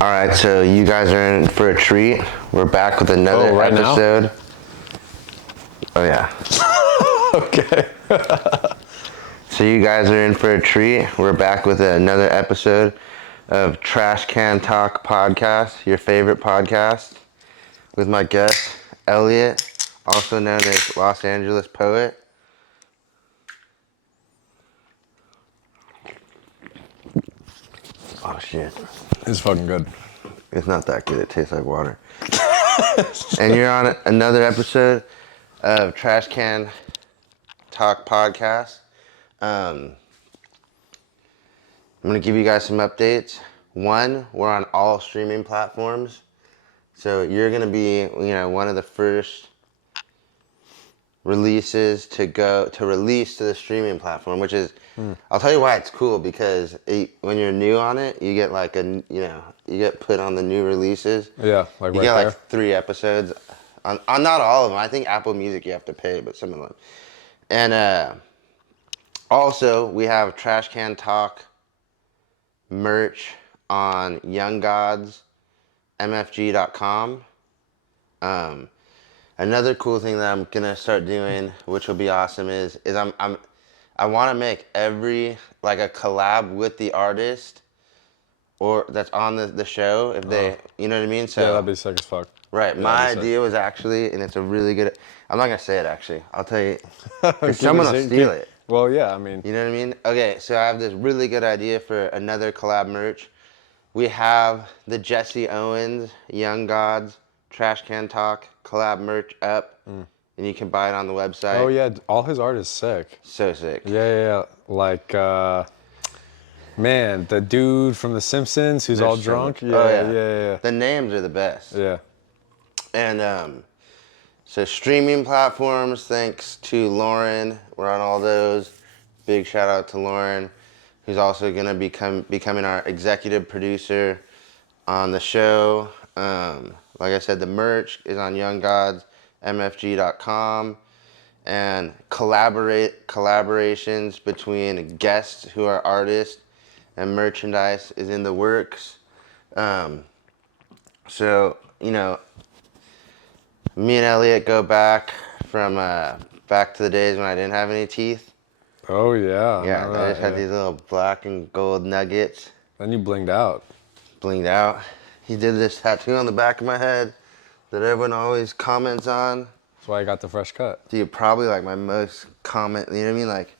All right, so you guys are in for a treat. We're back with another episode. Now? Oh yeah. Okay. So you guys are in for a treat. We're back with another episode of Trash Can Talk Podcast, your favorite podcast, with my guest Elliot, also known as Los Angeles Poet. Oh shit. It's fucking good. It's not that good. It tastes like water. And you're on another episode of Trash Can Talk Podcast. I'm going to give you guys some updates. One, we're on all streaming platforms. So you're going to be, one of the first releases to release to the streaming platform, which is, I'll tell you why it's cool, because when you're new on it, you get you get put on the new releases. Yeah, like you right get there. like 3 episodes on not all of them. I think Apple Music you have to pay, but some of them. And also we have Trash Can Talk merch on younggodsmfg.com. Another cool thing that I'm gonna start doing, which will be awesome, is I want to make every a collab with the artist or that's on the show, if they, you know what I mean? So Yeah, that'd be sick as fuck. right. Yeah, My idea was actually, and it's a really good. I'm not gonna say it actually. I'll tell you. 'Cause someone will steal it. Well, yeah, I mean. You know what I mean? Okay, so I have this really good idea for another collab merch. We have the Jesse Owens Young Gods Trash Can Talk collab merch up, and you can buy it on the website. Oh yeah, all his art is sick. So sick. Yeah. Like, man, the dude from The Simpsons who's all drunk. Yeah. The names are the best. Yeah. And so streaming platforms, thanks to Lauren, we're on all those. Big shout out to Lauren, who's also gonna becoming our executive producer on the show. Like I said, the merch is on younggodsmfg.com, and collaborations between guests who are artists and merchandise is in the works. So me and Elliot go back to the days when I didn't have any teeth. Oh yeah. Yeah, I just had these little black and gold nuggets. Then you blinged out. Blinged out. He did this tattoo on the back of my head that everyone always comments on. That's why I got the fresh cut. Dude, probably like my most comment, you know what I mean? Like,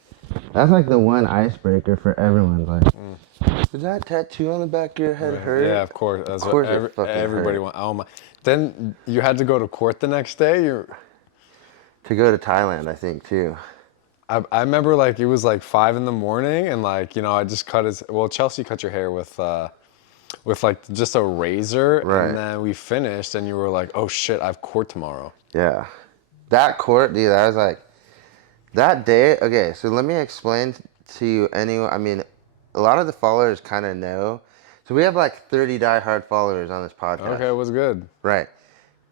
that's like the one icebreaker for everyone. Like, did that tattoo on the back of your head hurt? Yeah, of course. That's Of course what it fucking everybody hurt. wants. Oh my. Then you had to go to court the next day? To go to Thailand, I think, too. I remember it was 5 a.m. and I just cut Chelsea cut your hair with just a razor. Right. And then we finished and you were like, oh shit, I have court tomorrow. Yeah. That court, dude, I was like, that day, okay, so let me explain to you anyone, I mean, a lot of the followers kind of know. So we have 30 diehard followers on this podcast. Okay, it was good. Right.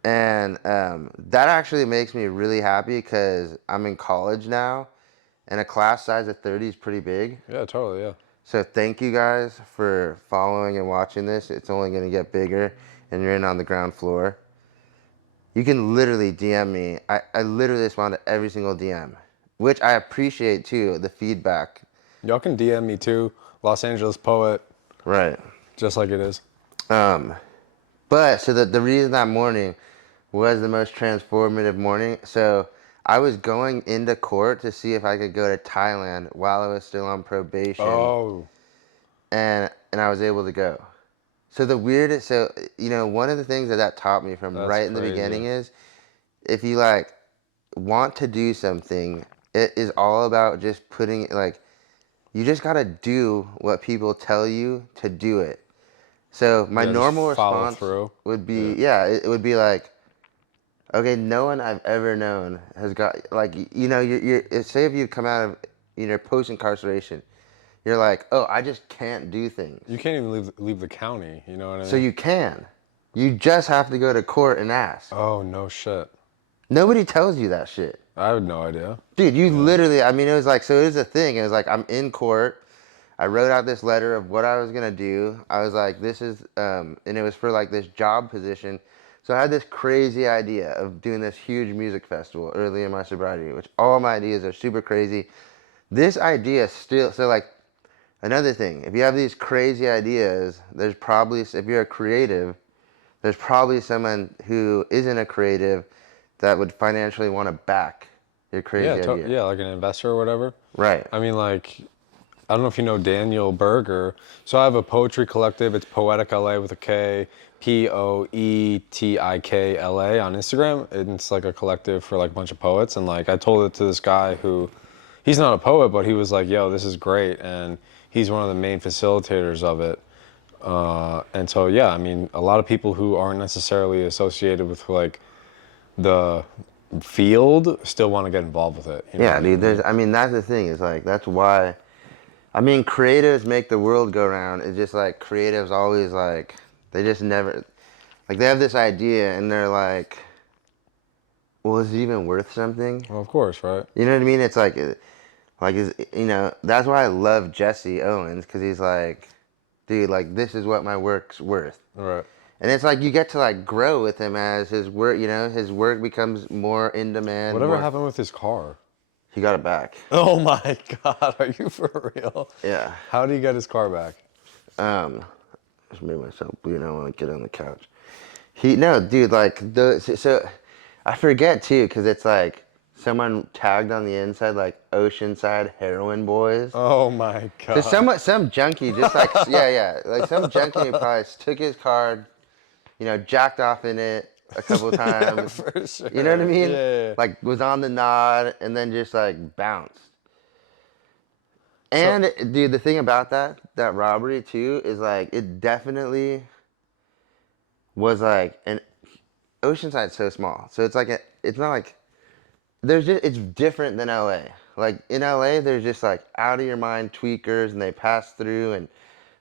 And that actually makes me really happy because I'm in college now, and a class size of 30 is pretty big. Yeah, totally, yeah. So thank you guys for following and watching this. It's only going to get bigger, and you're in on the ground floor. You can literally DM me. I literally respond to every single DM, which I appreciate too, the feedback. Y'all can DM me too, Los Angeles Poet. Right. Just like it is. But so the reason that morning was the most transformative morning. So I was going into court to see if I could go to Thailand while I was still on probation. Oh. And I was able to go. So one of the things that taught me from That's right in the crazy. beginning is, if you want to do something, it is all about just putting you just gotta do what people tell you to do it. So my normal response would be, it would be okay, no one I've ever known has got, you're say if you come out of, post-incarceration, you're like, oh, I just can't do things. You can't even leave the county, you know what I mean? So you can. You just have to go to court and ask. Oh, no shit. Nobody tells you that shit. I had no idea. Dude, you literally, it was so it was a thing. It was I'm in court. I wrote out this letter of what I was gonna do. I was like, this is, and it was for like this job position. So I had this crazy idea of doing this huge music festival early in my sobriety, which all my ideas are super crazy. This idea still, so like another thing, if you have these crazy ideas, there's probably, if you're a creative, there's probably someone who isn't a creative that would financially want to back your crazy idea. Yeah, like an investor or whatever. Right. I mean, like, I don't know if you know Daniel Berger. So I have a poetry collective. It's Poetica LA with a K, Poetikla on Instagram. And it's like a collective for like a bunch of poets. And like I told it to this guy who, he's not a poet, but he was like, yo, this is great. And he's one of the main facilitators of it. And so, yeah, I mean, a lot of people who aren't necessarily associated with like the field still want to get involved with it. You know Yeah, what I dude. mean? I mean, that's the thing. Is like that's why. I mean, creatives make the world go round. It's just like creatives always like they just never like they have this idea and they're like, well, is it even worth something? Well, of course, right? You know what I mean? It's like, is that's why I love Jesse Owens because he's like, dude, like this is what my work's worth. Right. And it's like you get to like grow with him as his work, his work becomes more in demand. Whatever happened with his car? He got it back. Oh my God, are you for real? Yeah. How did he get his car back? Just made myself bleed. I want to get on the couch. No, dude, like so I forget too because it's like someone tagged on the inside like Oceanside Heroin Boys. Oh my God. So some junkie just like yeah, like some junkie who probably took his card, jacked off in it a couple times. Yeah, for sure. You know what I mean? Yeah. Like was on the nod and then just like bounced. And dude, the thing about that robbery too is like it definitely was like an Oceanside's so small, so it's like it's not like it's different than LA. Like in LA, there's just like out of your mind tweakers, and they pass through, and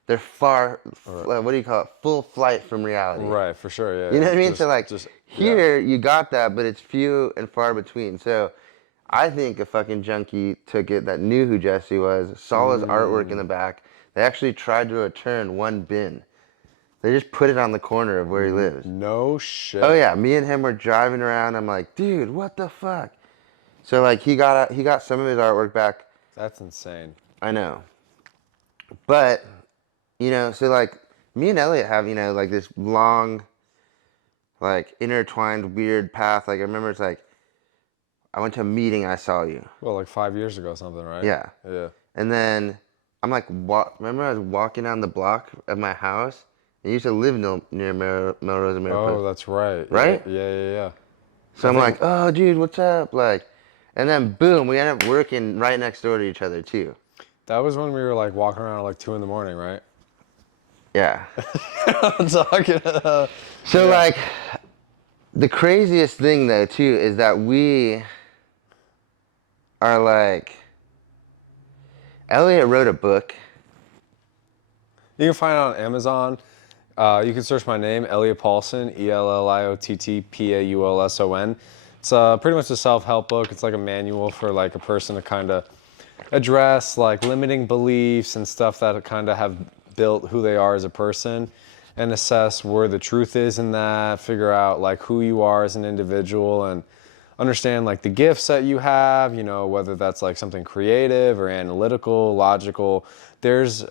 they're what do you call it? Full flight from reality. Right, for sure. Yeah. You know what I mean? So like here, you got that, but it's few and far between. So I think a fucking junkie took it that knew who Jesse was, saw his artwork in the back. They actually tried to return one bin. They just put it on the corner of where he lives. No shit. Oh yeah, me and him were driving around. I'm like, dude, what the fuck? So like he got some of his artwork back. That's insane. I know, but so like me and Elliot have like this long, like intertwined weird path. Like I remember it's like I went to a meeting. I saw you. Well, like 5 years ago, or something, right? Yeah. Yeah. And then I'm like, remember I was walking down the block of my house. I used to live near Melrose and Mariposa. Oh, that's right. Right? Yeah. So I'm like, oh, dude, what's up? Like, and then boom, we ended up working right next door to each other too. That was when we were like walking around at like 2 a.m, right? Yeah. I'm talking. So like, the craziest thing though too is that we are like, Elliot wrote a book. You can find it on Amazon. You can search my name, Elliot Paulson, ELLIOTTPAULSON. It's pretty much a self-help book. It's like a manual for like a person to kind of address like limiting beliefs and stuff that kind of have built who they are as a person, and assess where the truth is in that, figure out like who you are as an individual, and understand like the gifts that you have, whether that's like something creative or analytical, logical. There's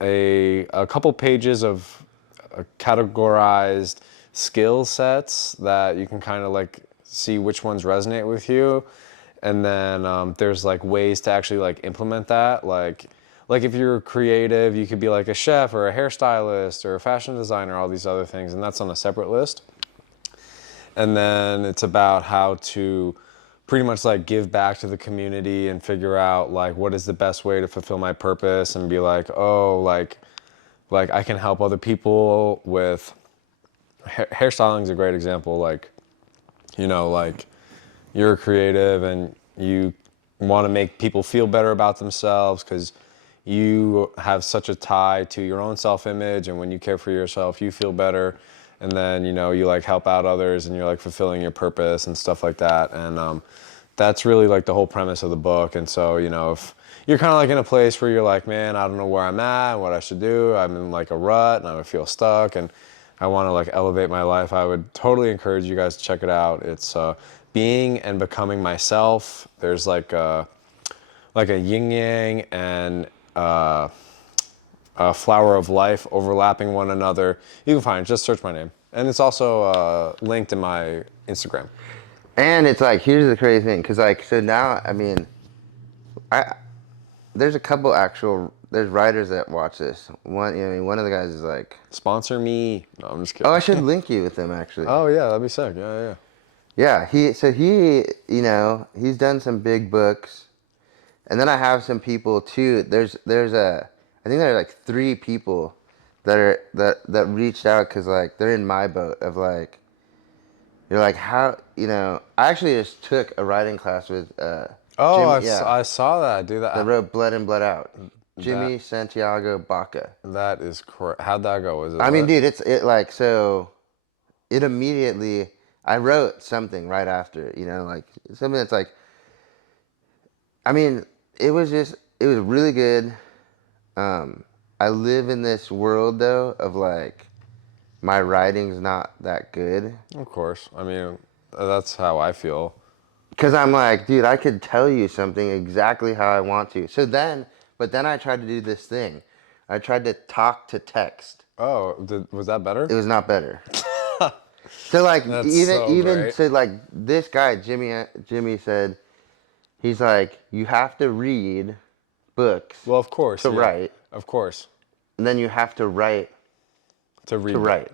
a couple pages of categorized skill sets that you can kind of like see which ones resonate with you, and then there's like ways to actually like implement that. Like if you're creative, you could be like a chef or a hairstylist or a fashion designer, all these other things, and that's on a separate list. And then it's about how to pretty much like give back to the community and figure out like what is the best way to fulfill my purpose, and be like, oh, like I can help other people with hairstyling is a great example. Like, like you're creative and you want to make people feel better about themselves because you have such a tie to your own self-image, and when you care for yourself, you feel better. And then, you like help out others and you're like fulfilling your purpose and stuff like that. And that's really like the whole premise of the book. And so, you know, if you're kind of like in a place where you're like, man, I don't know where I'm at and what I should do, I'm in like a rut and I feel stuck and I want to like elevate my life, I would totally encourage you guys to check it out. It's Being and Becoming Myself. There's like a yin yang and a flower of life overlapping one another. You can find it, just search my name. And it's also linked in my Instagram. And it's like, here's the crazy thing, because like, so now, I mean, I there's a couple there's writers that watch this. One, you know, I mean, one of the guys is like, Sponsor me. No, I'm just kidding. oh, I should link you with them actually. Oh yeah, that'd be sick. Yeah, yeah. Yeah, you know, he's done some big books, and then I have some people too. I think there are like 3 people that reached out because like they're in my boat of like, you're like, how, you know, I actually just took a writing class with Oh, Jimmy, yeah, I saw that, dude. that wrote Blood In, Blood Out. Jimmy That Santiago Baca. that is correct. How'd that go? Was it? I mean, Lit? dude, it like, so it immediately, I wrote something right after, you know, like something that's like, I mean, it was really good. I live in this world though of like, my writing's not that good. Of course. I mean, that's how I feel. Cause I'm like, dude, I could tell you something exactly how I want to. But then I tried to do this thing. I tried to talk to text. Oh, was that better? It was not better. So like, That's even so even great. to like this guy, Jimmy said, he's like, you have to read books Well, of course. to Yeah. write, Of course. and then you have to write To read. to write.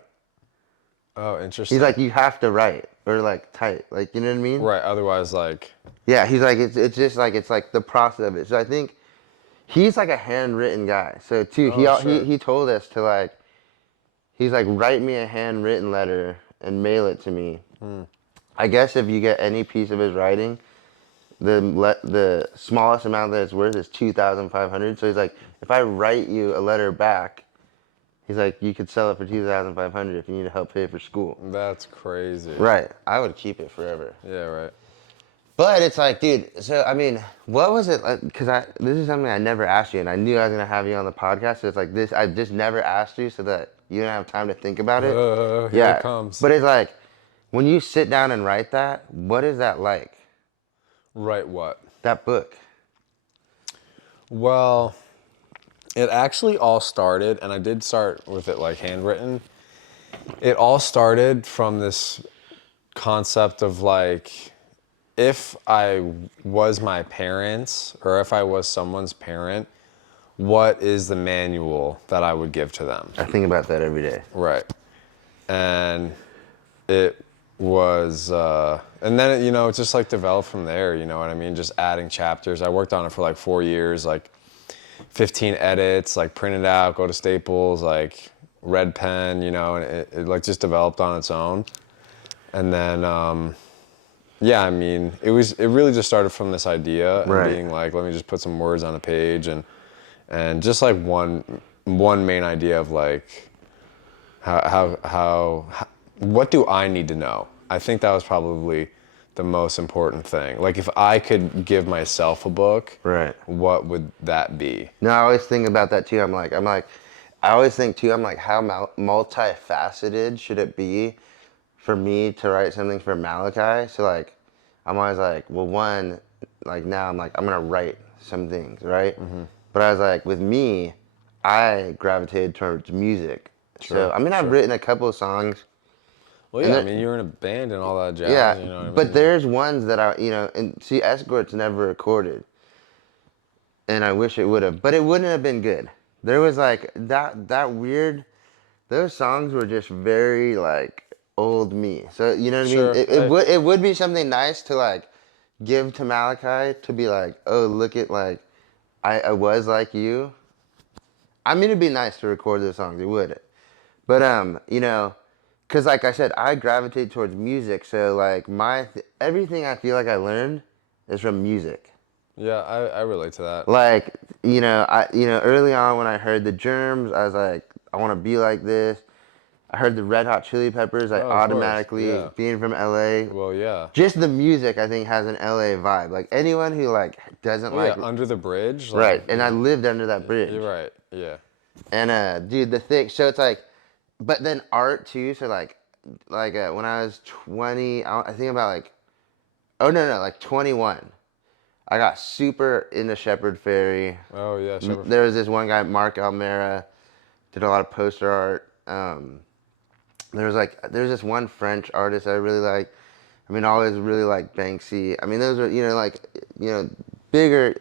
Oh, interesting. He's like, you have to write or like type, like, you know what I mean? Right. Otherwise, like. Yeah, he's like, it's just like, it's like the process of it. So I think he's like a handwritten guy. So too, Oh, sure. he told us to like, he's like, write me a handwritten letter and mail it to me. I guess if you get any piece of his writing, the smallest amount that it's worth is 2,500. So he's like, if I write you a letter back, he's like, you could sell it for 2,500 if you need to help pay for school. That's crazy. Right. I would keep it forever. Yeah. Right. But it's like, dude, so I mean, what was it like? Because this is something I never asked you, and I knew I was going to have you on the podcast. So it's like this, I just never asked you so that you didn't have time to think about it. Here it comes. But it's like, when you sit down and write that, what is that like? Right. What? That book. Well, it actually all started, and I did start with it like handwritten. It all started from this concept of like, if I was my parents or if I was someone's parent, what is the manual that I would give to them? I think about that every day. Right. And it was, and then, you know, it just like developed from there, you know what I mean? Just adding chapters. I worked on it for like 4 years, like 15 edits, like printed out, go to Staples, like red pen, you know, and it like just developed on its own. And then, yeah, I mean, it really just started from this idea and Right. being like, let me just put some words on a page and just like one main idea of like, how what do I need to know? I think that was probably the most important thing. Like, if I could give myself a book, Right. what would that be? No, I always think about that too. I always think too, I'm like, how multifaceted should it be for me to write something for Malachi? So like, I'm always like, well, one, like now I'm like, I'm gonna write some things, right? But I was like, with me, I gravitated towards music. So I mean, I've written a couple of songs. Well, And yeah, I then- mean, you're in a band and all that jazz, Yeah, you know what I mean? but there's ones that I, you know, and see, Escort's never recorded, and I wish it would have, but it wouldn't have been good. There was like that weird. Those songs were just very like old me. So you know what Sure, I mean. It would be something nice to like give to Malachi to be like, oh, look at like I was like you. I mean, it'd be nice to record those songs. It would, but you know. Cause like I said, I gravitate towards music, so like everything I feel like I learned is from music. Yeah, I relate to that. Like early on when I heard the Germs, I was like, I want to be like this. I heard the Red Hot Chili Peppers. I Oh, of course. automatically, Yeah. being from LA, Well, yeah. just the music I think has an LA vibe. Like anyone who like doesn't Well, like yeah. Under the bridge, right, like and I lived under that bridge. you're right. Yeah. And dude, the thing. So it's like, but then art too. So when I was 20, I think about like, oh no, like 21. I got super into Shepherd Ferry. Oh yeah. Shepherd. There was this one guy, Mark Almera, did a lot of poster art. There's this one French artist I really like. I mean, I always really like Banksy. I mean, those are bigger.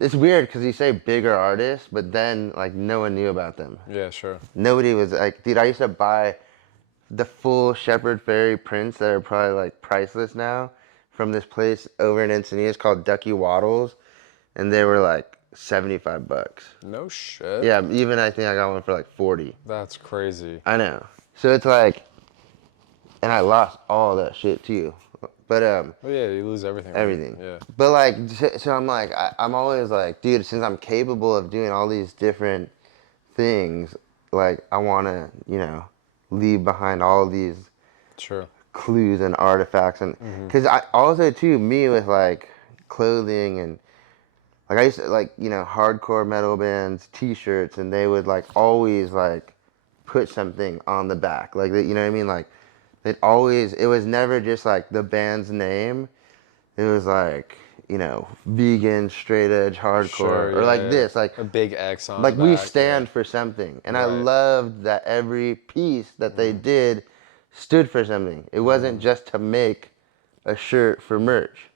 It's weird because you say bigger artists, but then like no one knew about them. Yeah. Sure. Nobody was like, dude. I used to buy the full Shepherd Ferry prints that are probably like priceless now from this place over in Encinitas called Ducky Waddles, and they were like $75. No shit. Yeah, even I think I got one for like 40. That's crazy. I know. So it's like, and I lost all that shit too. But Oh yeah, you lose everything. Right? everything. Yeah. But like, so I'm like, I'm always like, dude, since I'm capable of doing all these different things, like I want to, leave behind all these Sure. clues and artifacts, and because I also too me with like clothing and like I used to like hardcore metal bands T-shirts, and they would like always like put something on the back, like you know what I mean, like it was never just like the band's name. It was like, vegan, straight edge, hardcore, Sure, or yeah, like yeah. this, like A big X on like the we back, stand yeah. for something, and I Right. loved that every piece that they did stood for something. It wasn't just to make a shirt for merch.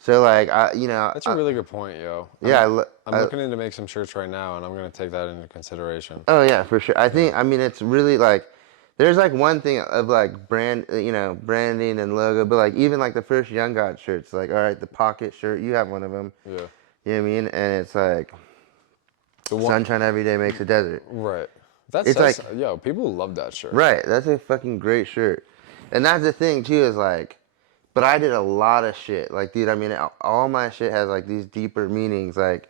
So like That's a really good point, yo. yeah, I'm looking into make some shirts right now, and I'm gonna take that into consideration. oh yeah, for sure. I mean it's really like there's like one thing of like branding and logo, but like even like the first Young God shirts, like all right, the pocket shirt, you have one of them. Yeah. You know what I mean? And it's like The one, sunshine every day makes a desert. right. That's It's like, like yo, people love that shirt. right, that's a fucking great shirt. And that's the thing too is like, but I did a lot of shit. Like dude, I mean all my shit has like these deeper meanings, like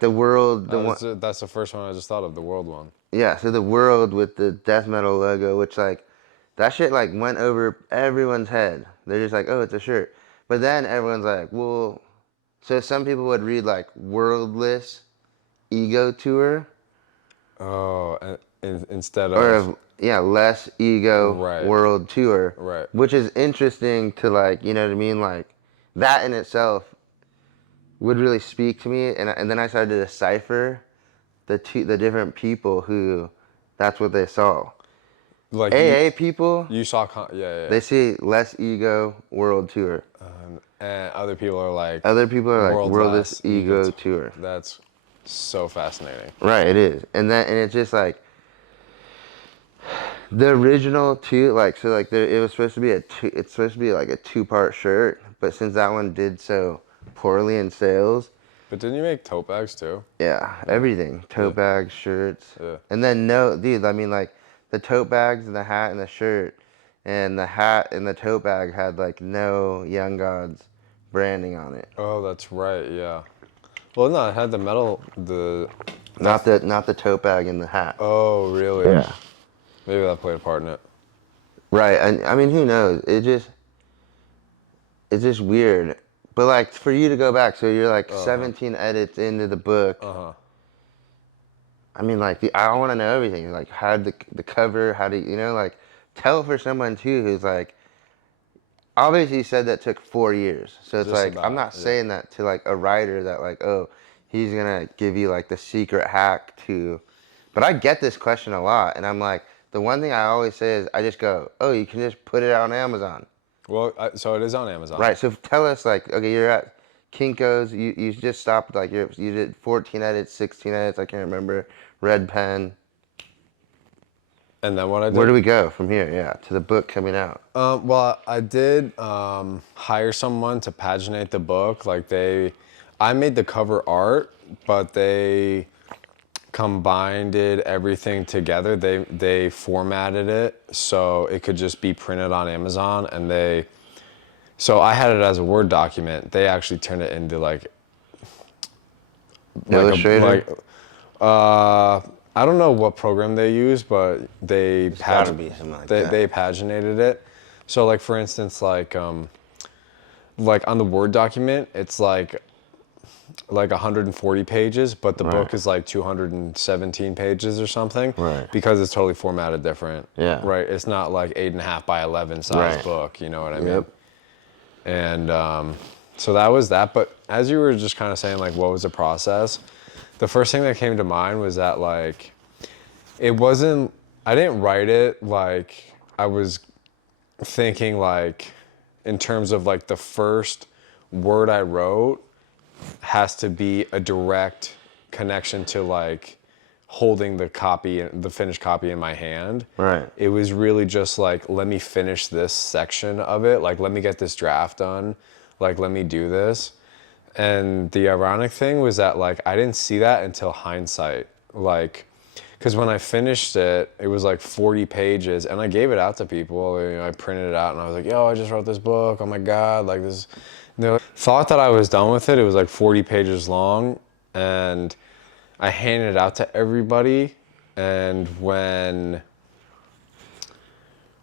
the world, the one. That's the first one I just thought of, the world one. Yeah, so the world with the death metal logo, which like that shit like went over everyone's head. They're just like, oh, it's a shirt. But then everyone's like, well, so some people would read like worldless ego tour, Oh, instead or of yeah, less ego Right. world tour, Right. which is interesting to like, you know what I mean? Like that in itself would really speak to me, and then I started to decipher the different people who that's what they saw. like AA people, you saw, yeah. they see less ego world tour. And other people are like, Other people are like worldless world-less ego tour. That's so fascinating. Right, it is, and it's just like the original too. Like so, like it was supposed to be it's supposed to be like a 2-part shirt, but since that one did so poorly in sales, But didn't you make tote bags too? yeah, everything, tote bags, shirts, Yeah. and then no, dude, I mean like the tote bags and the hat and the shirt, and the hat and the tote bag had like no Young Gods branding on it. Oh, that's right. Yeah. Well, no, it had the metal. Not the tote bag and the hat. Oh, really? Yeah. Maybe that played a part in it. Right. And I mean, who knows? It's just weird. But like for you to go back, so you're like 17 edits into the book. I mean, like I want to know everything. Like how the cover, how do like tell for someone too who's like obviously you said that took 4 years. So it's Just like I'm not saying that to like a writer that like, oh, he's gonna give you like the secret hack to. But I get this question a lot, and I'm like, the one thing I always say is I just go, oh, you can just put it out on Amazon. Well, so it is on Amazon. Right. So tell us like, okay, you're at Kinko's. You just stopped like you did 14 edits, 16 edits. I can't remember. Red Pen. And then what I did? Where do we go from here? Yeah, to the book coming out. Well, I did hire someone to paginate the book. Like I made the cover art, but they combined everything together. They formatted it so it could just be printed on Amazon, and so I had it as a Word document. They actually turned it into like Illustrator. I don't know what program they use, but they gotta be something like that. they paginated it. So like for instance, like on the Word document, it's like 140 pages, but the book is like 217 pages or something. Right. Because it's totally formatted different. Yeah. Right. It's not like 8.5 by 11 size book. You know what I mean? And so that was that. But as you were just kind of saying, like, what was the process? The first thing that came to mind was that, like, it wasn't, I didn't write it like I was thinking, like, in terms of, like, the first word I wrote has to be a direct connection to, like, holding the copy, the finished copy in my hand. Right. It was really just like, let me finish this section of it. Like, let me get this draft done. Like, let me do this. And the ironic thing was that, like, I didn't see that until hindsight. Like, because when I finished it, it was like 40 pages, and I gave it out to people. You know, I printed it out, and I was like, yo, I just wrote this book. Oh my God, like this. And they thought that I was done with it. It was like 40 pages long, and I handed it out to everybody. And when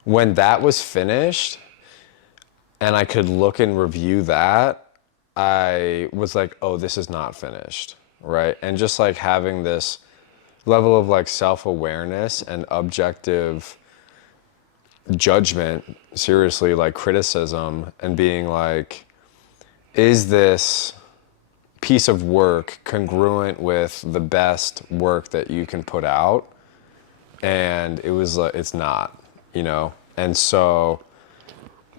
that was finished, and I could look and review that, I was like, oh, this is not finished, right? And just like having this level of like self-awareness and objective judgment, seriously, like criticism, and being like, is this piece of work congruent with the best work that you can put out? And it was like, it's not, you know? And so,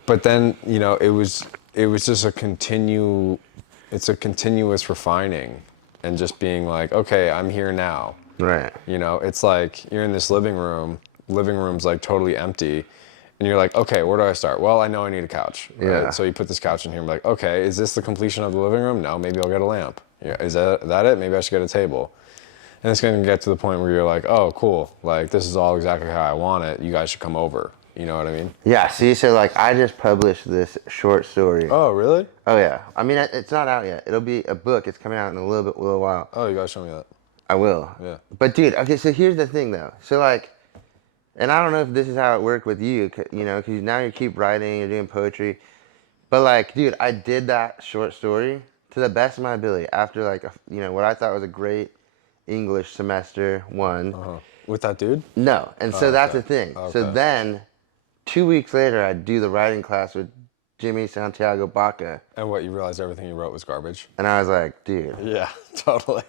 but then, you know, it was just it's a continuous refining, and just being like, okay, I'm here now. Right. You know, it's like you're in this living room's like totally empty, and you're like, okay, where do I start? Well, I know I need a couch, right? Yeah. So you put this couch in here and be like, okay, is this the completion of the living room? No, maybe I'll get a lamp. Yeah, is that it? Maybe I should get a table. And it's gonna get to the point where you're like, oh, cool, like this is all exactly how I want it. You guys should come over. You know what I mean? Yeah, see, so like I just published this short story. Oh, really? Oh yeah. I mean, it's not out yet. It'll be a book. It's coming out in a little while. Oh, you gotta show me that. I will. Yeah. But dude, okay, so here's the thing though. So like, and I don't know if this is how it worked with you, you know, because now you keep writing, you're doing poetry. But like, dude, I did that short story to the best of my ability after like, you know, what I thought was a great English semester one. With that dude? No, and so that's okay. the thing. Okay. So then, 2 weeks later, I do the writing class with Jimmy Santiago Baca, And what, you realized everything you wrote was garbage? and I was like, dude. Yeah, totally.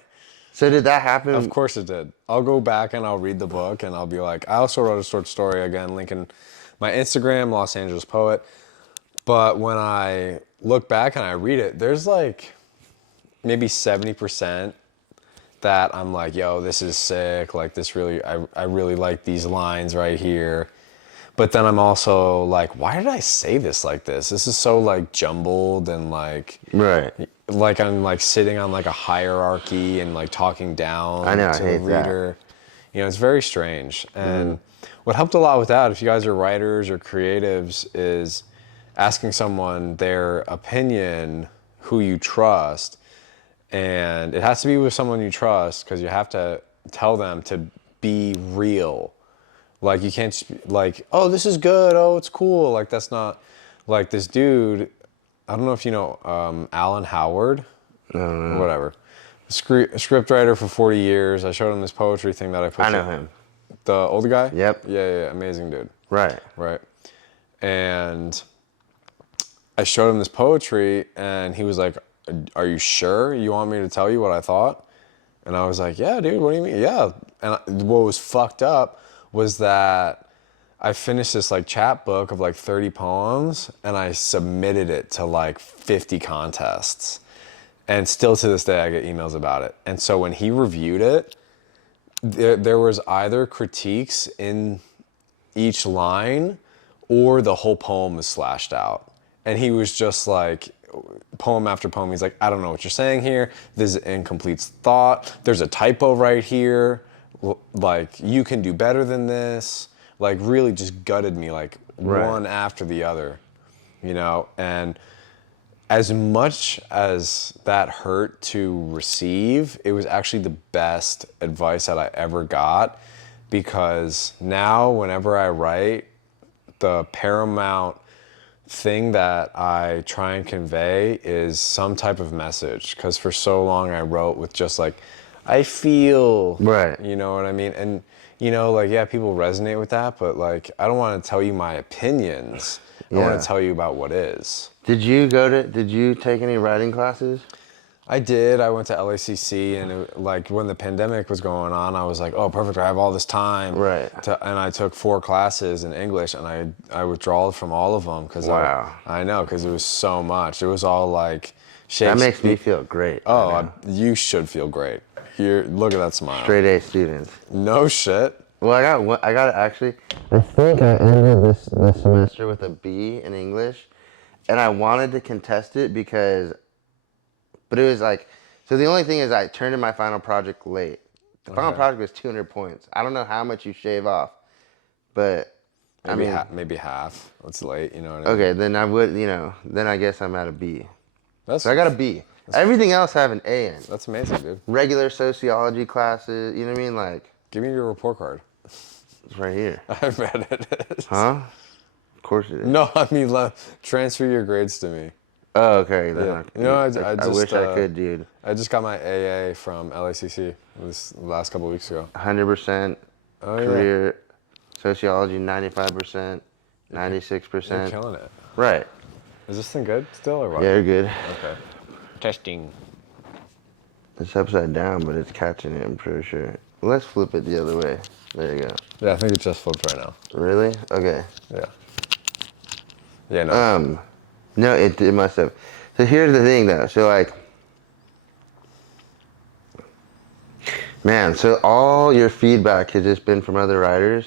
So did that happen? Of course it did. I'll go back and I'll read the book and I'll be like, I also wrote a short story, again, linking my Instagram, Los Angeles Poet. But when I look back and I read it, there's like maybe 70% that I'm like, yo, this is sick. Like this really, I really like these lines right here. But then I'm also like, why did I say this like this? This is so like jumbled and like, Right. like I'm like sitting on like a hierarchy and like talking down I know, to I hate the reader. You know, it's very strange. And what helped a lot with that, if you guys are writers or creatives, is asking someone their opinion, who you trust. And it has to be with someone you trust, because you have to tell them to be real. Like, you can't just be like, oh, this is good, oh, it's cool. Like, that's not, like, this dude, I don't know if you know Alan Howard, whatever. Script writer for 40 years. I showed him this poetry thing that I put. I know him. The older guy? Yep. Yeah, amazing dude. Right. Right. And I showed him this poetry, and he was like, are you sure you want me to tell you what I thought? And I was like, yeah, dude, what do you mean? Yeah. And what was fucked up was that I finished this like chapbook of like 30 poems, and I submitted it to like 50 contests. And still to this day, I get emails about it. And so when he reviewed it, there was either critiques in each line, or the whole poem was slashed out. And he was just like, poem after poem, he's like, I don't know what you're saying here. This is incomplete thought. There's a typo right here. Like, you can do better than this. Like, really just gutted me, like, one after the other, you know? And as much as that hurt to receive, it was actually the best advice that I ever got, because now whenever I write, the paramount thing that I try and convey is some type of message. Because for so long I wrote with just like, I feel, Right. you know what I mean? And, you know, like, yeah, people resonate with that, but like, I don't want to tell you my opinions. I want Yeah. to tell you about what is. Did you take any writing classes? I did. I went to LACC, and like when the pandemic was going on, I was like, "Oh, perfect! I have all this time." Right. And I took 4 classes in English, and I withdrawed from all of them because Wow. I know, because it was so much. It was all like That makes me Shakespeare. feel great. Oh, Right now. you should feel great. Here, look at that smile. Straight A students. No shit. Well, I got actually. I think I ended this semester with a B in English, and I wanted to contest it but it was like, so the only thing is I turned in my final project late. The final project was 200 points. I don't know how much you shave off, but Maybe I mean, maybe half. It's late, you know what I mean? okay, then I would, then I guess I'm at a B. That's So I got a B. Everything else I have an A in. that's amazing, dude. Regular sociology classes, you know what I mean? Like, Give me your report card. it's right here. I bet it is. Huh? Of course it is. No, I mean, transfer your grades to me. Oh, okay. Then Yeah. You know, I wish I could, dude. I just got my AA from LACC this last couple weeks ago. 100% Oh, yeah. career sociology, 95%, You're 96%. killing it. Right. Is this thing good still or what? Yeah, you're good. Okay. Testing. It's upside down, but it's catching it, I'm pretty sure. Let's flip it the other way. There you go. Yeah, I think it just flipped right now. Really? Okay. Yeah. Yeah, no. No, it must have. So here's the thing, though. So, like, man, so all your feedback has just been from other writers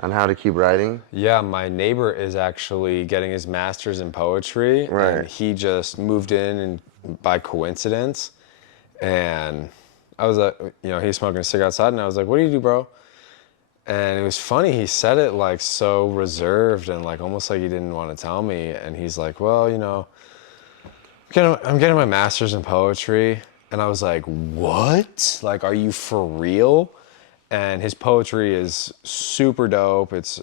on how to keep writing? Yeah, my neighbor is actually getting his master's in poetry, Right. and he just moved in and by coincidence. And I was like, he's smoking a cigarette outside, and I was like, "What do you do, bro?" And it was funny, he said it like so reserved and like almost like he didn't want to tell me. And he's like, "Well, I'm getting my master's in poetry." And I was like, "What? Like, are you for real?" And his poetry is super dope. It's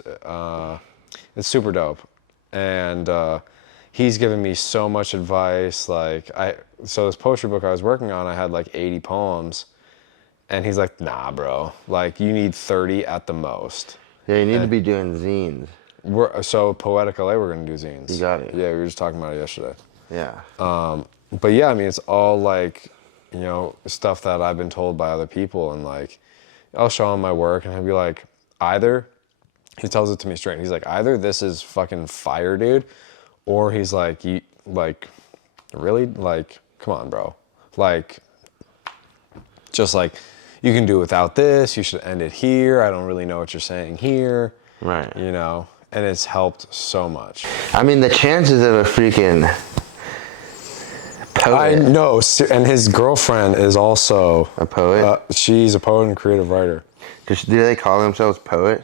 super dope. And he's given me so much advice. So this poetry book I was working on, I had like 80 poems. And he's like, "Nah, bro. Like, you need 30 at the most." Yeah, you need to be doing zines. So Poetica, we're gonna do zines. You got it. Yeah, we were just talking about it yesterday. Yeah. But yeah, I mean, it's all like, stuff that I've been told by other people, and like, I'll show him my work, and he'll be like, he tells it to me straight. He's like, either this is fucking fire, dude, or he's like, really, like, come on, bro, like, just like, you can do without this. You should end it here. I don't really know what you're saying here. Right. And it's helped so much. I mean, the chances of a freaking poet. I know, and his girlfriend is also A poet? She's a poet and creative writer. Do they call themselves poets?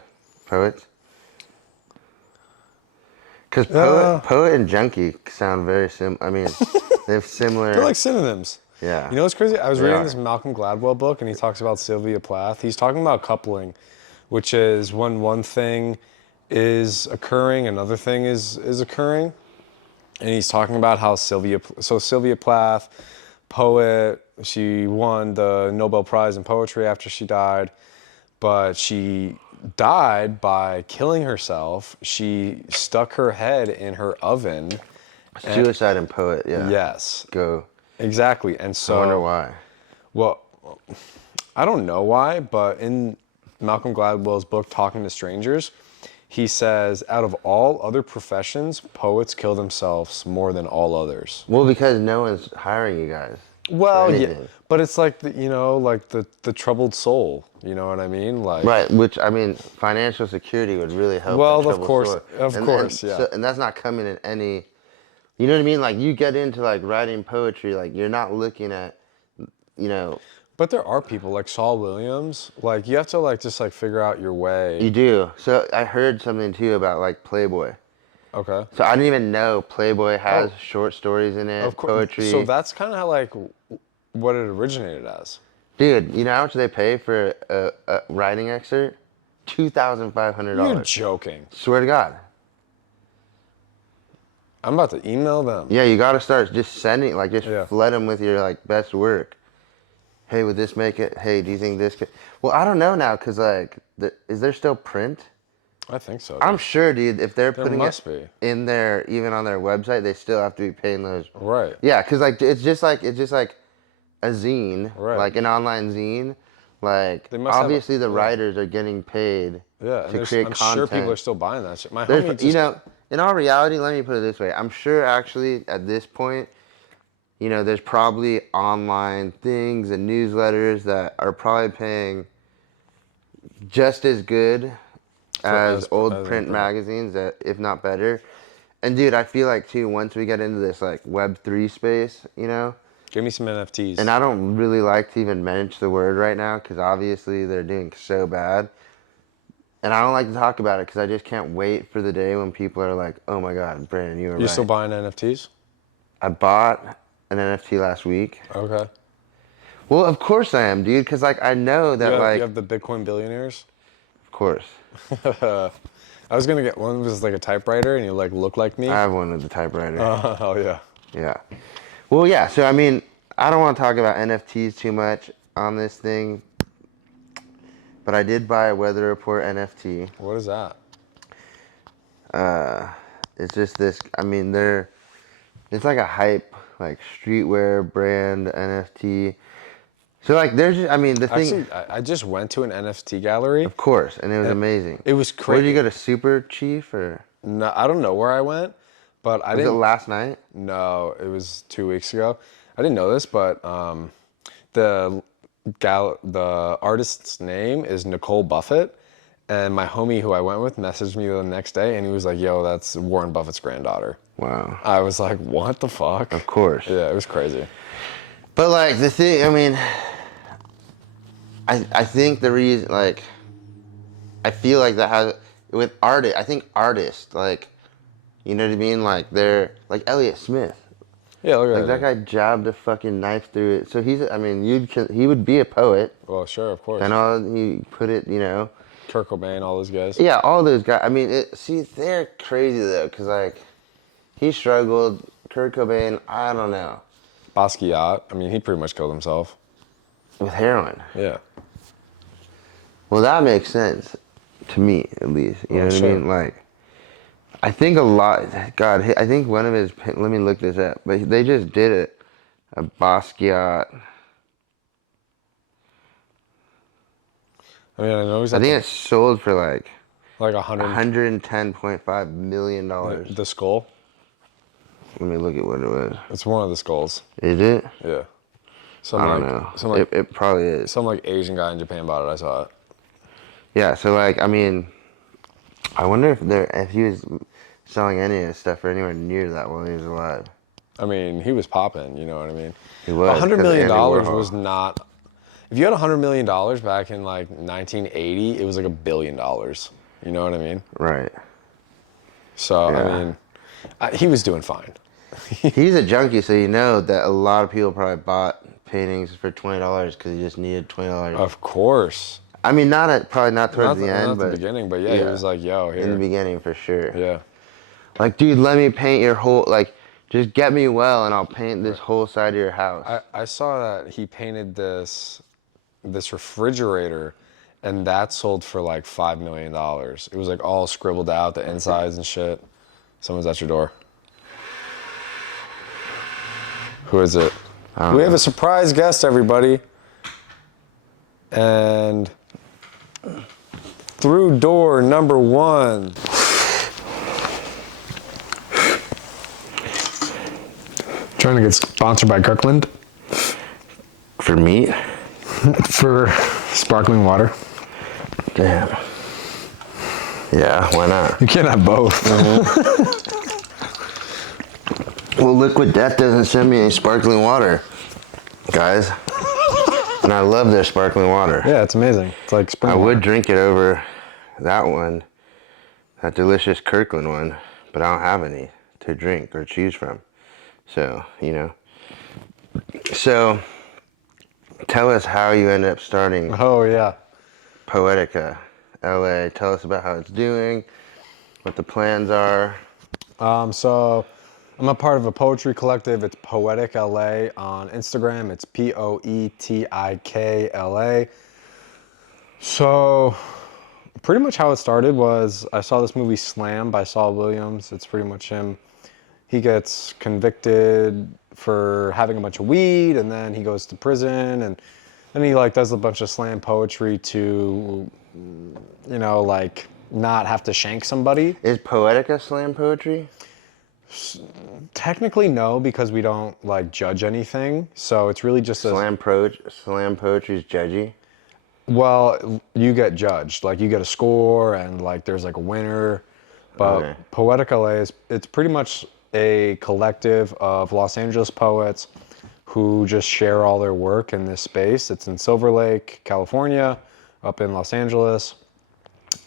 Because poet and junkie sound very I mean, they have similar. They're like synonyms. Yeah. You know what's crazy? I was They reading are. this Malcolm Gladwell book, and he talks about Sylvia Plath. He's talking about coupling, which is when one thing is occurring, another thing is occurring. And he's talking about how Sylvia Plath, poet, she won the Nobel Prize in poetry after she died, but she died by killing herself. She stuck her head in her oven. Suicide and poet, yeah. Yes. Go. Exactly. And so I wonder why. Well, I don't know why, but in Malcolm Gladwell's book, Talking to Strangers, he says, out of all other professions, poets kill themselves more than all others. Well, because no one's hiring you guys. Well, yeah, anything. but it's like, the troubled soul, you know what I mean? Like, Right, which, I mean, financial security would really help. Well, that of troubled course, soul. of course, yeah. And that's not coming in any, you know what I mean? Like, you get into, like, writing poetry, like, you're not looking at, But there are people like Saul Williams, like, you have to, like, just, like, figure out your way. You do. So I heard something, too, about, like, Playboy. Okay. So I didn't even know Playboy has Oh, short stories in it, of course. So poetry. that's kind of how like what it originated as. Dude, you know how much they pay for a writing excerpt? You're $2,500. joking. Swear to God. I'm about to email them. Yeah, you gotta start just sending, like, just Yeah. flood them with your, like, best work. Hey, would this make it? Hey, do you think this could? Well, I don't know now, because, like, is there still print? I think so, I'm dude. sure, dude, if they're There putting it must be. in there, even on their website, they still have to be paying those. Right. Yeah, because, like, it's just like a zine, Right. like an online zine. Like, They must have. obviously, the Yeah. writers are getting paid Yeah, and to create I'm sure people are content. still buying that shit. My There's, homie you just. know, in all reality, let me put it this way. I'm sure actually at this point, there's probably online things and newsletters that are probably paying just as good For as old as in print print. magazines, that if not better. And dude, I feel like too, once we get into this like Web3 space, Give me some and NFTs. I don't really like to even mention the word right now because obviously they're doing so bad. And I don't like to talk about it because I just can't wait for the day when people are like, oh my God, Brandon, you were You still right. buying NFTs? I bought an NFT last week. Okay. Well, of course I am, dude, because like I know that You like, have the Bitcoin billionaires. of course, I was gonna get one that was like a typewriter, and you like look like I me. have one with the typewriter. Oh yeah. Yeah. Well, yeah. So I mean, I don't want to talk about NFTs too much on this thing, but I did buy a Weather Report NFT. What is that? It's just this. I mean, it's like a hype, like streetwear brand NFT. So like, there's just, I mean, the thing, Actually, I just went to an NFT gallery. of course, and it was And amazing. it was Where did you crazy. go to? Super Chief or No, I don't know where I went, but I was it didn't. last night? No, it was 2 weeks ago. I didn't know this, but the the artist's name is Nicole Buffett, and my homie who I went with messaged me the next day, and he was like, "Yo, that's Warren Buffett's granddaughter." Wow. I was like, "What the fuck?" Of course. Yeah, it was crazy. But like the thing, I mean, I think the reason, like, I feel like that has with artists. I think artists, like, you know what I mean, like they're like Elliot Smith. Yeah, look Like at that that. guy jabbed a fucking knife through it. So I mean, he would be a poet. Well, sure, of course. I know he put it. Kurt Cobain, all those guys. Yeah, all those guys. I mean, see, they're crazy though, cause like he struggled. Kurt Cobain, I don't know, Basquiat, I mean, he pretty much killed himself. with heroin. Yeah. Well, that makes sense to me, at least. You know Well, what I sure. mean? Like, I think a lot. God, I think one of his. Let me look this up. But they just did it. A Basquiat. I mean, I know he's I at think it's sold for like like 100. $110.5 million. The skull. Let me look at what it was. It's one of the skulls. Is it? Yeah. Some I don't like know. some like It probably is. some like Asian guy in Japan bought it. I saw it. Yeah. So like, I mean, I wonder if he was selling any of his stuff for anywhere near that while he was alive. I mean, he was popping. You know what I mean? He was. $100 'Cause of million Andy Warhol. was not. If you had $100 million back in like 1980, it was like $1 billion. You know what I mean? Right. So Yeah. I mean, he was doing fine. He's a junkie, so you know that a lot of people probably bought paintings for $20 because he just needed $20. Of course. I mean, probably not towards the end, not but the beginning, but yeah, he was like, "Yo, in the here." beginning for sure. Yeah. Like, dude, let me paint your whole, like, just get me well, and I'll paint this whole side of your house. I saw that he painted this refrigerator, and that sold for like $5 million. It was like all scribbled out, the insides and shit. Someone's at your door. Who is it? We have a surprise guest, everybody. And through door number 1. Trying to get sponsored by Kirkland For meat? for sparkling water. Damn. Yeah, why not? You can't have both. Well, Liquid Death doesn't send me any sparkling water, guys. And I love their sparkling water. Yeah, it's amazing. It's like spring I water. would drink it over that one, that delicious Kirkland one, but I don't have any to drink or choose from. So, So, tell us how you ended up starting Oh yeah. Poetica LA. Tell us about how it's doing, what the plans are. So I'm a part of a poetry collective. It's Poetic LA on Instagram. It's POETIK LA. So pretty much how it started was I saw this movie Slam by Saul Williams. It's pretty much him. He gets convicted for having a bunch of weed, and then he goes to prison, and then he like does a bunch of slam poetry to, like not have to shank somebody. Is Poetica slam poetry? Technically, no, because we don't like judge anything. So it's really just Slam poetry is judgy. well, you get judged. Like you get a score, and like there's like a winner. But Okay. Poetic LA it's pretty much a collective of Los Angeles poets who just share all their work in this space. It's in Silver Lake, California, up in Los Angeles.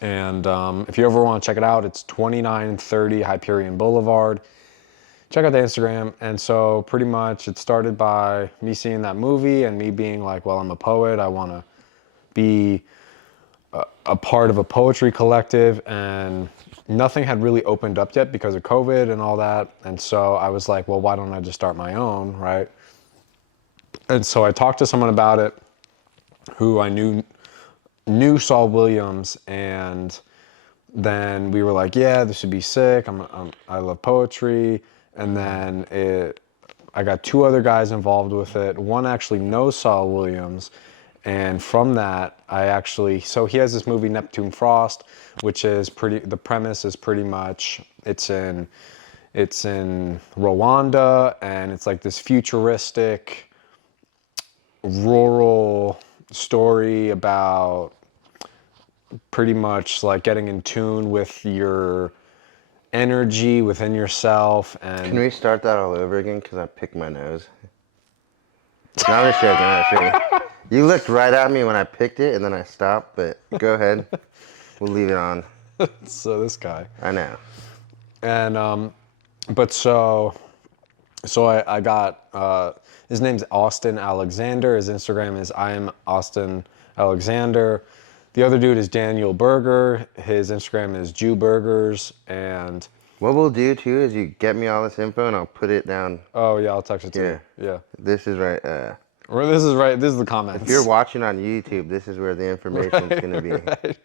And if you ever want to check it out, it's 2930 Hyperion Boulevard. Check out the Instagram. And so pretty much it started by me seeing that movie and me being like, well, I'm a poet. I want to be a part of a poetry collective, and nothing had really opened up yet because of COVID and all that. And so I was like, well, why don't I just start my own, right? And so I talked to someone about it who I knew Saul Williams, and then we were like, yeah, this would be sick. I love poetry. And then I got two other guys involved with it. One actually knows Saul Williams. And from that, so he has this movie Neptune Frost, which is the premise is pretty much, it's in Rwanda, and it's like this futuristic, rural story about pretty much like getting in tune with your energy within yourself. And Can we start that all over again? Because I picked my nose. No, I'm just joking. I'm just joking. You looked right at me when I picked it, and then I stopped, but go ahead. We'll leave it on. so this guy. I know. And but so I got his name's Austin Alexander. His Instagram is I am Austin Alexander. The other dude is Daniel Berger. His Instagram is Jew Burgers. And What we'll do, too, is you get me all this info, and I'll put it down. oh yeah, I'll text it to Yeah. you. Yeah. This is right. Or this is right. This is the comments. If you're watching on YouTube, this is where the information is going to be. Right.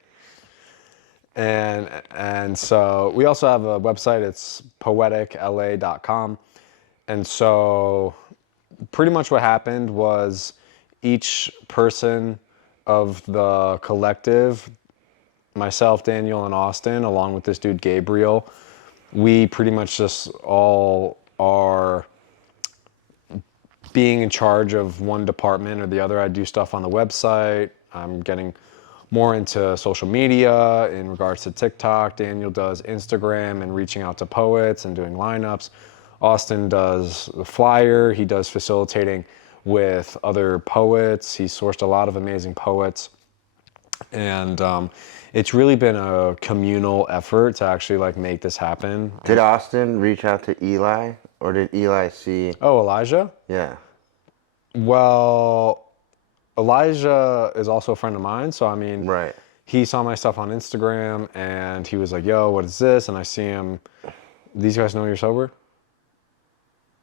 And so we also have a website. It's poeticla.com. And so pretty much what happened was each person of the collective, myself, Daniel, and Austin, along with this dude Gabriel, we pretty much just all are being in charge of one department or the other. I do stuff on the website. I'm getting more into social media in regards to TikTok. Daniel does Instagram and reaching out to poets and doing lineups. Austin does the flyer. He does facilitating with other poets. He's sourced a lot of amazing poets. And it's really been a communal effort to actually like make this happen. Did Austin reach out to Eli, or did Eli see? Oh, Elijah? Yeah. Well, Elijah is also a friend of mine. So, I mean, Right. he saw my stuff on Instagram and he was like, yo, what is this? And I see him. These guys know you're sober?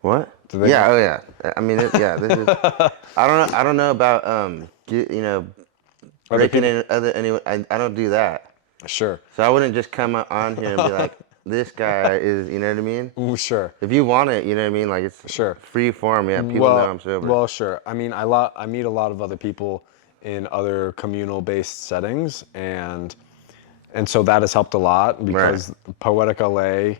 What? Do they Yeah. know? Oh, yeah. I mean, yeah. This is. I don't know. I don't know about Other breaking people? in other anyone. I don't do that. Sure. So I wouldn't just come on here and be like, this guy is. You know what I mean? Ooh, sure. If you want it, you know what I mean. Like it's Sure. free form. Yeah. People know I'm sober. Well, sure. I mean, I meet a lot of other people in other communal-based settings, and so that has helped a lot because Poetic LA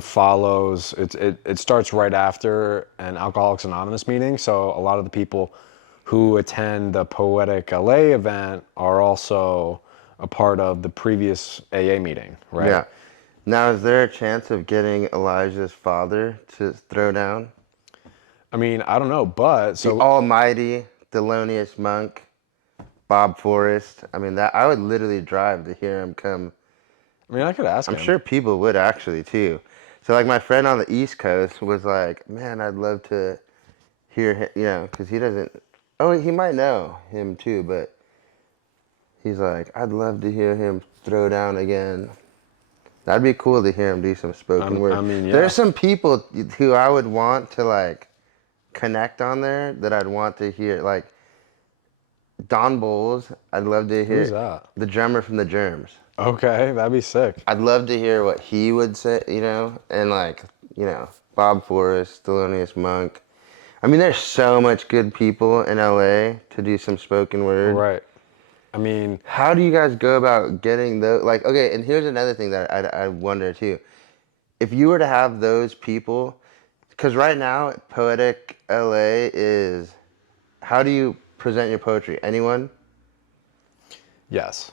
follows. It starts right after an Alcoholics Anonymous meeting, so a lot of the people who attend the Poetic LA event are also a part of the previous AA meeting, right? Yeah. Now, is there a chance of getting Elijah's father to throw down? I mean, I don't know, but The so almighty Thelonious Monk, Bob Forrest. I mean, that I would literally drive to hear him come I mean, I could ask I'm him. sure people would actually too. So like my friend on the East Coast was like, man, I'd love to hear him, you know, because he doesn't. Oh, he might know him too, but he's like, I'd love to hear him throw down again. That'd be cool to hear him do some spoken word. I mean, yeah. There's some people who I would want to like connect on there that I'd want to hear. Like Don Bowles, I'd love to hear. Who's that? The drummer from the Germs. Okay, that'd be sick. I'd love to hear what he would say, you know, and like, you know, Bob Forrest, Thelonious Monk. I mean, there's so much good people in LA to do some spoken word. Right. I mean, How do you guys go about getting those? Like, okay, and here's another thing that I wonder too. If you were to have those people, because right now, Poetic LA is, how do you present your poetry? Anyone? yes.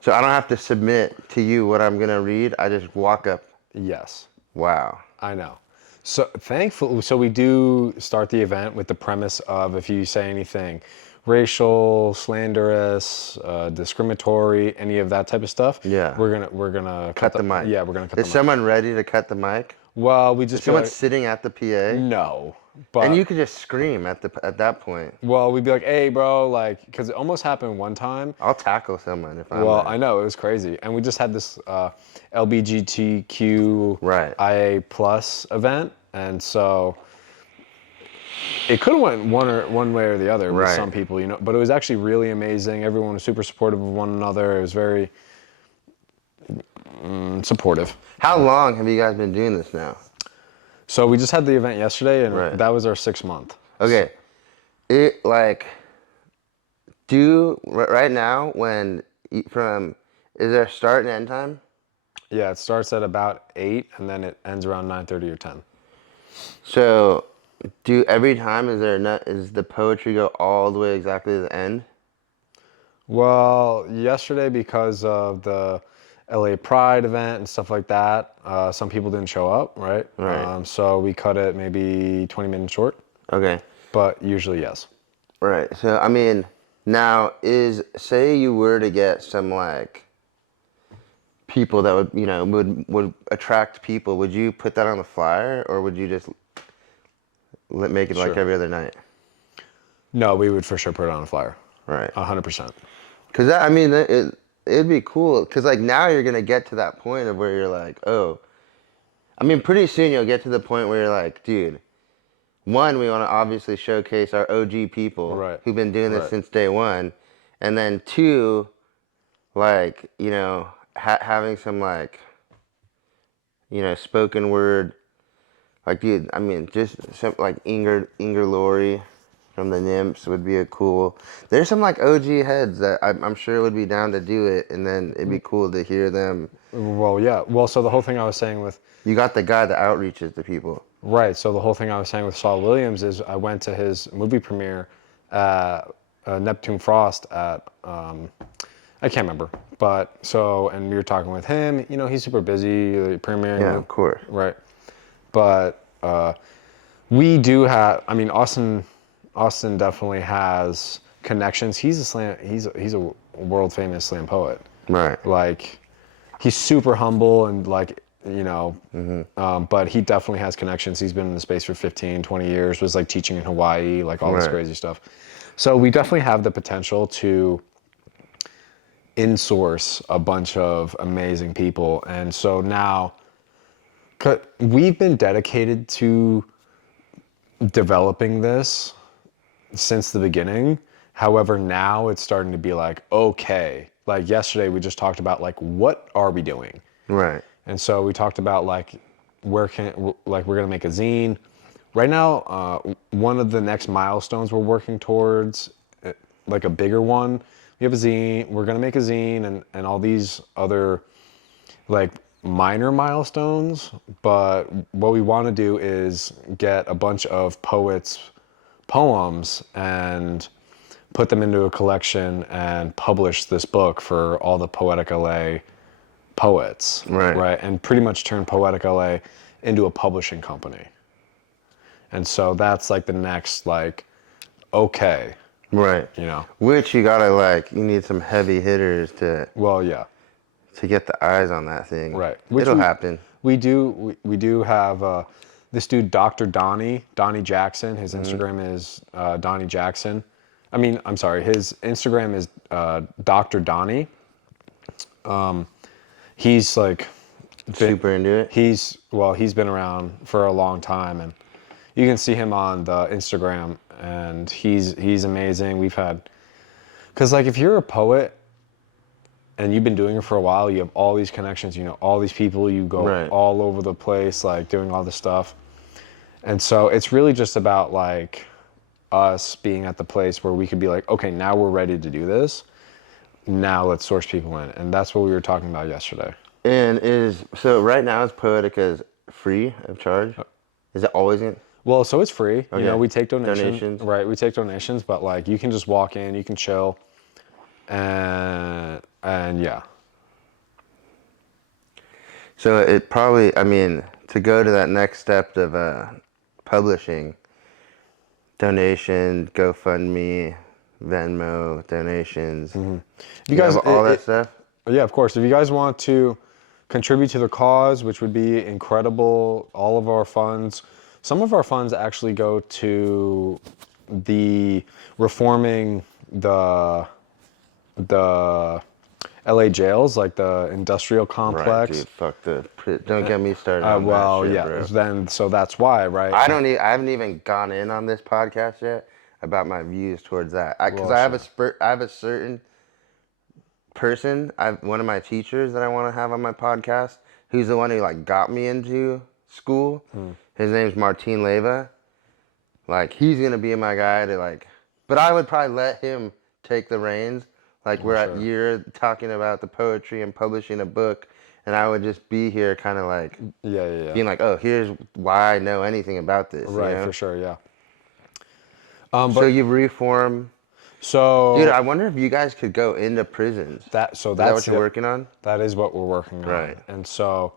So I don't have to submit to you what I'm going to read. I just walk up. Yes. Wow. I know. So thankfully, so we do start the event with the premise of if you say anything racial, slanderous, discriminatory, any of that type of stuff, Yeah. we're gonna Cut the mic. Yeah, we're gonna cut Is the mic. someone ready to cut the mic? Well, we Is just be someone like, sitting at the PA? no, but And you could just scream at that point. well, we'd be like, hey, bro, like, because it almost happened one time. I'll tackle someone if I'm. Well, I know it was crazy, and we just had this LBGTQ Right. IA plus event, and so it could have went one way or the other with Right. some people, you know. But it was actually really amazing. Everyone was super supportive of one another. It was very supportive. How long have you guys been doing this now? So we just had the event yesterday, and Right. that was our 6th month. Okay. It like right now when from is there a start and end time? Yeah, it starts at about 8, and then it ends around 9:30 or 10. So do every time is the poetry go all the way exactly to the end? Well, yesterday, because of the LA Pride event and stuff like that, some people didn't show up, right? Right. So we cut it maybe 20 minutes short, Okay. but usually yes. Right. So I mean, now say you were to get some like people that would would attract people, would you put that on the flyer or would you just make it like Sure. every other night? No, we would for sure put it on a flyer, Right. 100%. Because I mean, it'd be cool. Because like now you're gonna get to that point of where you're like, oh, I mean, pretty soon you'll get to the point where you're like, dude, one, we want to obviously showcase our OG people Right. who've been doing this Right. since day one, and then two, like having some like spoken word, like dude, I mean, just some like Inger Laurie from the Nymphs would be a cool. There's some like OG heads that I'm sure would be down to do it, and then it'd be cool to hear them. Well, yeah. Well, so the whole thing I was saying with You got the guy that outreaches to people. Right. So the whole thing I was saying with Saul Williams is I went to his movie premiere, Neptune Frost at I can't remember, but and we were talking with him. You know, he's super busy, premiering. Yeah, of course. Right. But we do have. I mean, Austin definitely has connections. He's a world famous slam poet. Right. Like, he's super humble and like. But he definitely has connections. He's been in the space for 15, 20 years, was like teaching in Hawaii, like all this Right. crazy stuff. So we definitely have the potential to insource a bunch of amazing people. And so now, we've been dedicated to developing this since the beginning. However, now it's starting to be like, okay, like yesterday we just talked about like, what are we doing? Right. And so we talked about like we're gonna make a zine. Right now, one of the next milestones we're working towards, like a bigger one. We have a zine. We're gonna make a zine and all these other like minor milestones. But what we want to do is get a bunch of poets' poems and put them into a collection and publish this book for all the Poetic LA poets, Right. and pretty much turn Poetic LA into a publishing company. And so that's like the next, like, okay, Right. you know. Which you gotta you need some heavy hitters to Well, yeah. to get the eyes on that thing. Right. It'll happen. We do have this dude, Dr. Donnie Jackson. His Mm-hmm. Instagram is Donnie Jackson. I mean, I'm sorry. His Instagram is Dr. Donnie. He's like Super into it. He's been around for a long time, and you can see him on the Instagram, and he's amazing. We've had, because like if you're a poet and you've been doing it for a while, you have all these connections, you know, all these people, you go Right. all over the place, like doing all this stuff. And so it's really just about like us being at the place where we could be like, okay, now we're ready to do this. Now let's source people in. And that's what we were talking about yesterday. And so right now is Poetica free of charge? Is it always in? Well, so it's free. Okay. You know, we take donations. Donations. Right, we take donations, but like you can just walk in, you can chill. And yeah. So it probably, I mean, to go to that next step of publishing, donation, GoFundMe, Venmo, donations, You guys all that stuff. Yeah, of course. If you guys want to contribute to the cause, which would be incredible, all of our funds, some of our funds actually go to the reforming the LA jails, like the industrial complex. Right, dude. Fuck don't get me started on that shit, yeah. bro. Then so that's why, right? I haven't even gone in on this podcast yet about my views towards that. Because I have a certain person, one of my teachers that I want to have on my podcast, who's the one who like got me into school. His name's Martin Leva. Like he's gonna be my guy to like, but I would probably let him take the reins. Like you're talking about the poetry and publishing a book, and I would just be here kind of like being like, oh, here's why I know anything about this. Right, you know? for sure, yeah. So you reform. So Dude, I wonder if you guys could go into prisons. Is that what you're working on? That is what we're working on. Right. And so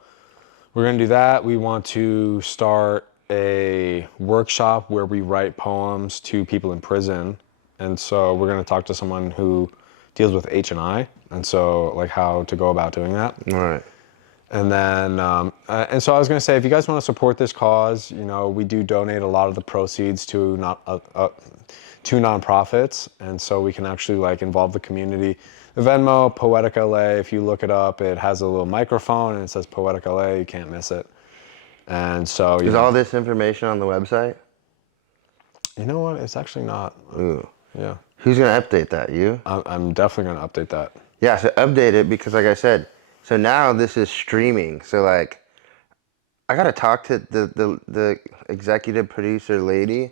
we're going to do that. We want to start a workshop where we write poems to people in prison. And so we're going to talk to someone who deals with H&I. And so like how to go about doing that. All right. And then, and so I was going to say, if you guys want to support this cause, you know, we do donate a lot of the proceeds to nonprofits, and so we can actually like involve the community. The Venmo, Poetica LA, if you look it up, it has a little microphone and it says Poetica LA, you can't miss it. And so, Is all this information on the website? You know what? It's actually not. Ooh. Yeah. Who's going to update that? You? I'm definitely going to update that. Yeah, so update it because like I said, so now this is streaming. So like, I got to talk to the executive producer lady,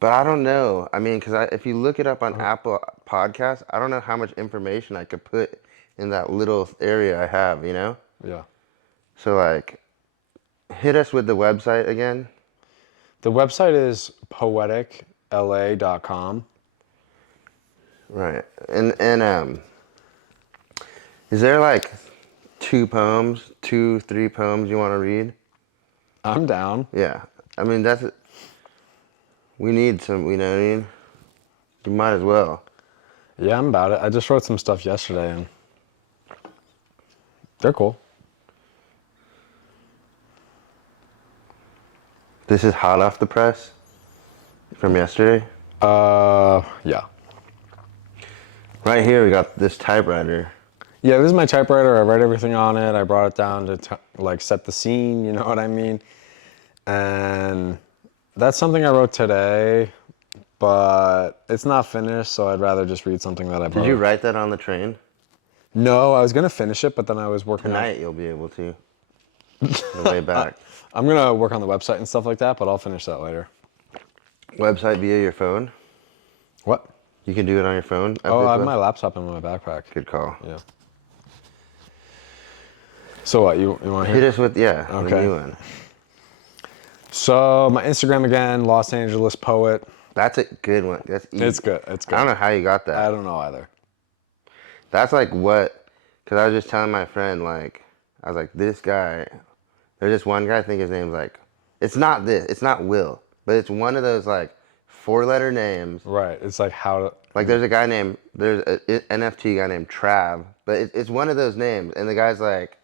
but I don't know. I mean, because if you look it up on Apple Podcasts, I don't know how much information I could put in that little area I have, you know? Yeah. So like, hit us with the website again. The website is poeticla.com. Right. And is there like 3 poems you want to read? I'm down. Yeah. I mean, we need some, you know what I mean? You might as well. Yeah, I'm about it. I just wrote some stuff yesterday and they're cool. This is hot off the press from yesterday. Yeah. Right here, we got this typewriter. Yeah, this is my typewriter. I write everything on it. I brought it down to like set the scene, you know what I mean? And that's something I wrote today, but it's not finished, so I'd rather just read something that I wrote. Did you write that on the train? No, I was going to finish it, but then I was working Tonight you'll be able to. The way back. I'm going to work on the website and stuff like that, but I'll finish that later. Website via your phone? What? You can do it on your phone? Oh, I have my laptop in my backpack. Good call. Yeah. So what, you want to hear? Hit us with, the Okay. new one. So my Instagram again, Los Angeles Poet. That's a good one. That's easy. It's good. It's good. I don't know how you got that. I don't know either. That's like because I was just telling my friend, like, I was like, this guy, there's this one guy, I think his name's like, it's not Will, but it's one of those like 4-letter names. Right. It's like how to. Like there's an NFT guy named Trav, but it's one of those names, and the guy's like,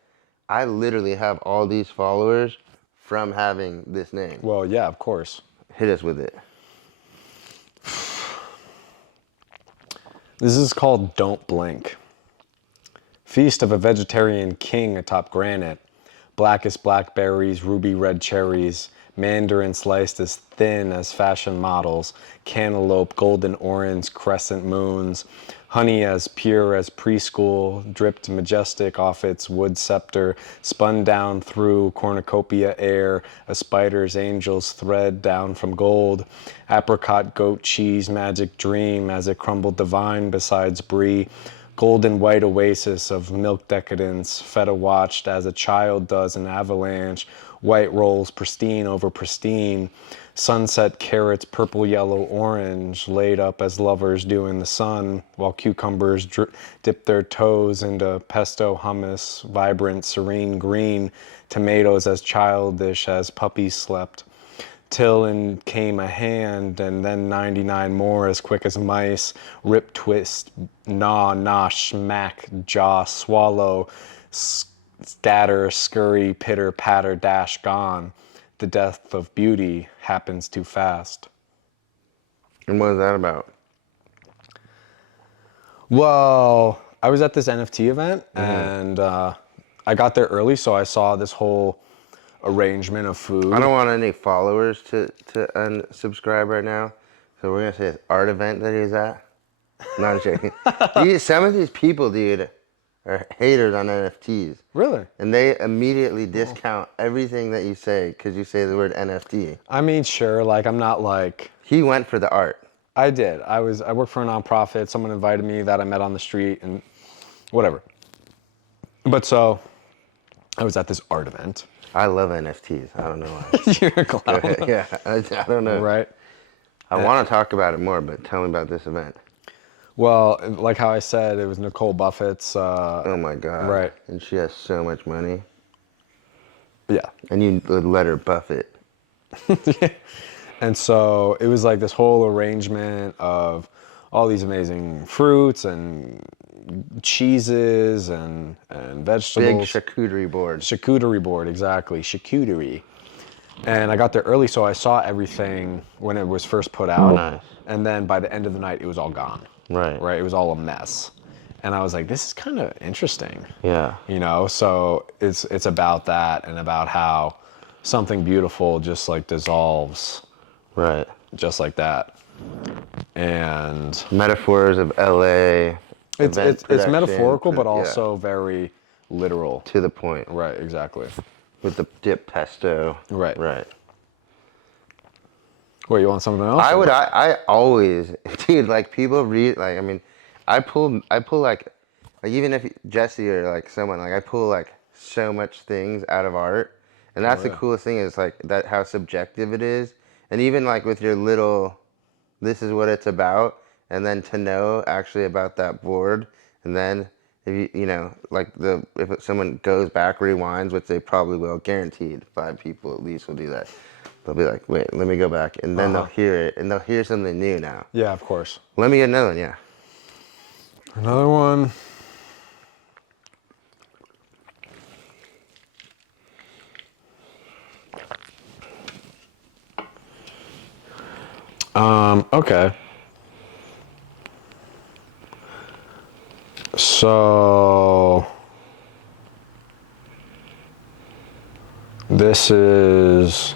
I literally have all these followers from having this name. Well, yeah, of course. Hit us with it. This is called Don't Blink. Feast of a vegetarian king atop granite. Blackest blackberries, ruby red cherries, mandarin sliced as thin as fashion models, cantaloupe, golden orange, crescent moons, honey as pure as preschool, dripped majestic off its wood scepter, spun down through cornucopia air, a spider's angel's thread down from gold, apricot goat cheese magic dream as it crumbled divine besides brie, golden white oasis of milk decadence, feta watched as a child does an avalanche, white rolls pristine over pristine, sunset carrots purple yellow orange, laid up as lovers do in the sun, while cucumbers dip their toes into pesto hummus, vibrant serene green, tomatoes as childish as puppies slept. Till in came a hand, and then 99 more as quick as mice. Rip, twist, gnaw, nosh, smack, jaw, swallow, scatter, scurry, pitter, patter, dash, gone. The death of beauty happens too fast. And what is that about? Well, I was at this NFT event, and I got there early, so I saw this whole arrangement of food. I don't want any followers to unsubscribe right now, so we're gonna say it's art event that he's at. No, I'm joking. Some of these people, dude, are haters on NFTs. Really? And they immediately discount everything that you say because you say the word NFT. I mean, sure, like I'm not like... He went for the art. I did. I worked for a nonprofit. Someone invited me that I met on the street and whatever. But so I was at this art event. I love NFTs. I don't know why. You're a clown. Yeah, I don't know. Right? I want to talk about it more, but tell me about this event. Well, like how I said, it was Nicole Buffett's. Oh my God. Right. And she has so much money. Yeah. And you would let her buff it. And so it was like this whole arrangement of all these amazing fruits and cheeses and vegetables. Big charcuterie board. Charcuterie board, exactly. Charcuterie. And I got there early, so I saw everything when it was first put out. Nice. And then by the end of the night, it was all gone. Right. Right? It was all a mess. And I was like, this is kind of interesting. Yeah. You know, so it's about that and about how something beautiful just like dissolves. Right. Just like that. And Metaphors of LA. it's production, metaphorical, but yeah. also very literal. To the point. Right, exactly. With the dip pesto. Right. Right. Wait, you want something else? I always, dude, like people read, like, I mean, I pull like even if Jesse or like someone, like I pull like so much things out of art. And that's the coolest thing is like that, how subjective it is. And even like with your little, this is what it's about. And then to know actually about that board. And then if you know, like if someone goes back, rewinds, which they probably will, guaranteed 5 people at least will do that. They'll be like, wait, let me go back. And then they'll hear it and they'll hear something new now. Yeah, of course. Let me get another one, yeah. Another one. Okay. So this is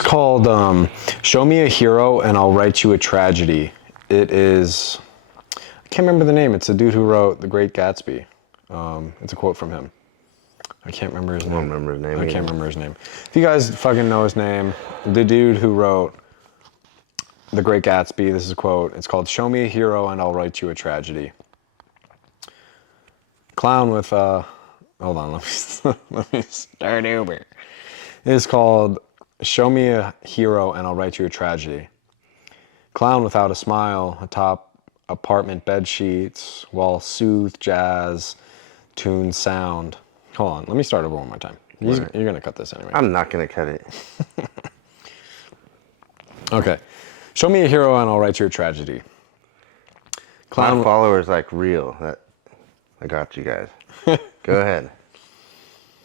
called Show Me a Hero and I'll Write You a Tragedy. It is, I can't remember the name. It's the dude who wrote The Great Gatsby. It's a quote from him. I can't remember his name. I don't remember his name I either. can't remember his name. If you guys fucking know his name, the dude who wrote The Great Gatsby, this is a quote. It's called Show Me a Hero and I'll Write You a Tragedy. Clown with, hold on, let me start over. It's called Show Me a Hero and I'll Write You a Tragedy. Clown without a smile atop apartment bed sheets while soothed jazz tunes sound. Hold on, let me start over one more time. You're gonna cut this anyway. I'm not gonna cut it. Okay. Show me a hero and I'll write you a tragedy. My followers like real. That I got you guys. Go ahead.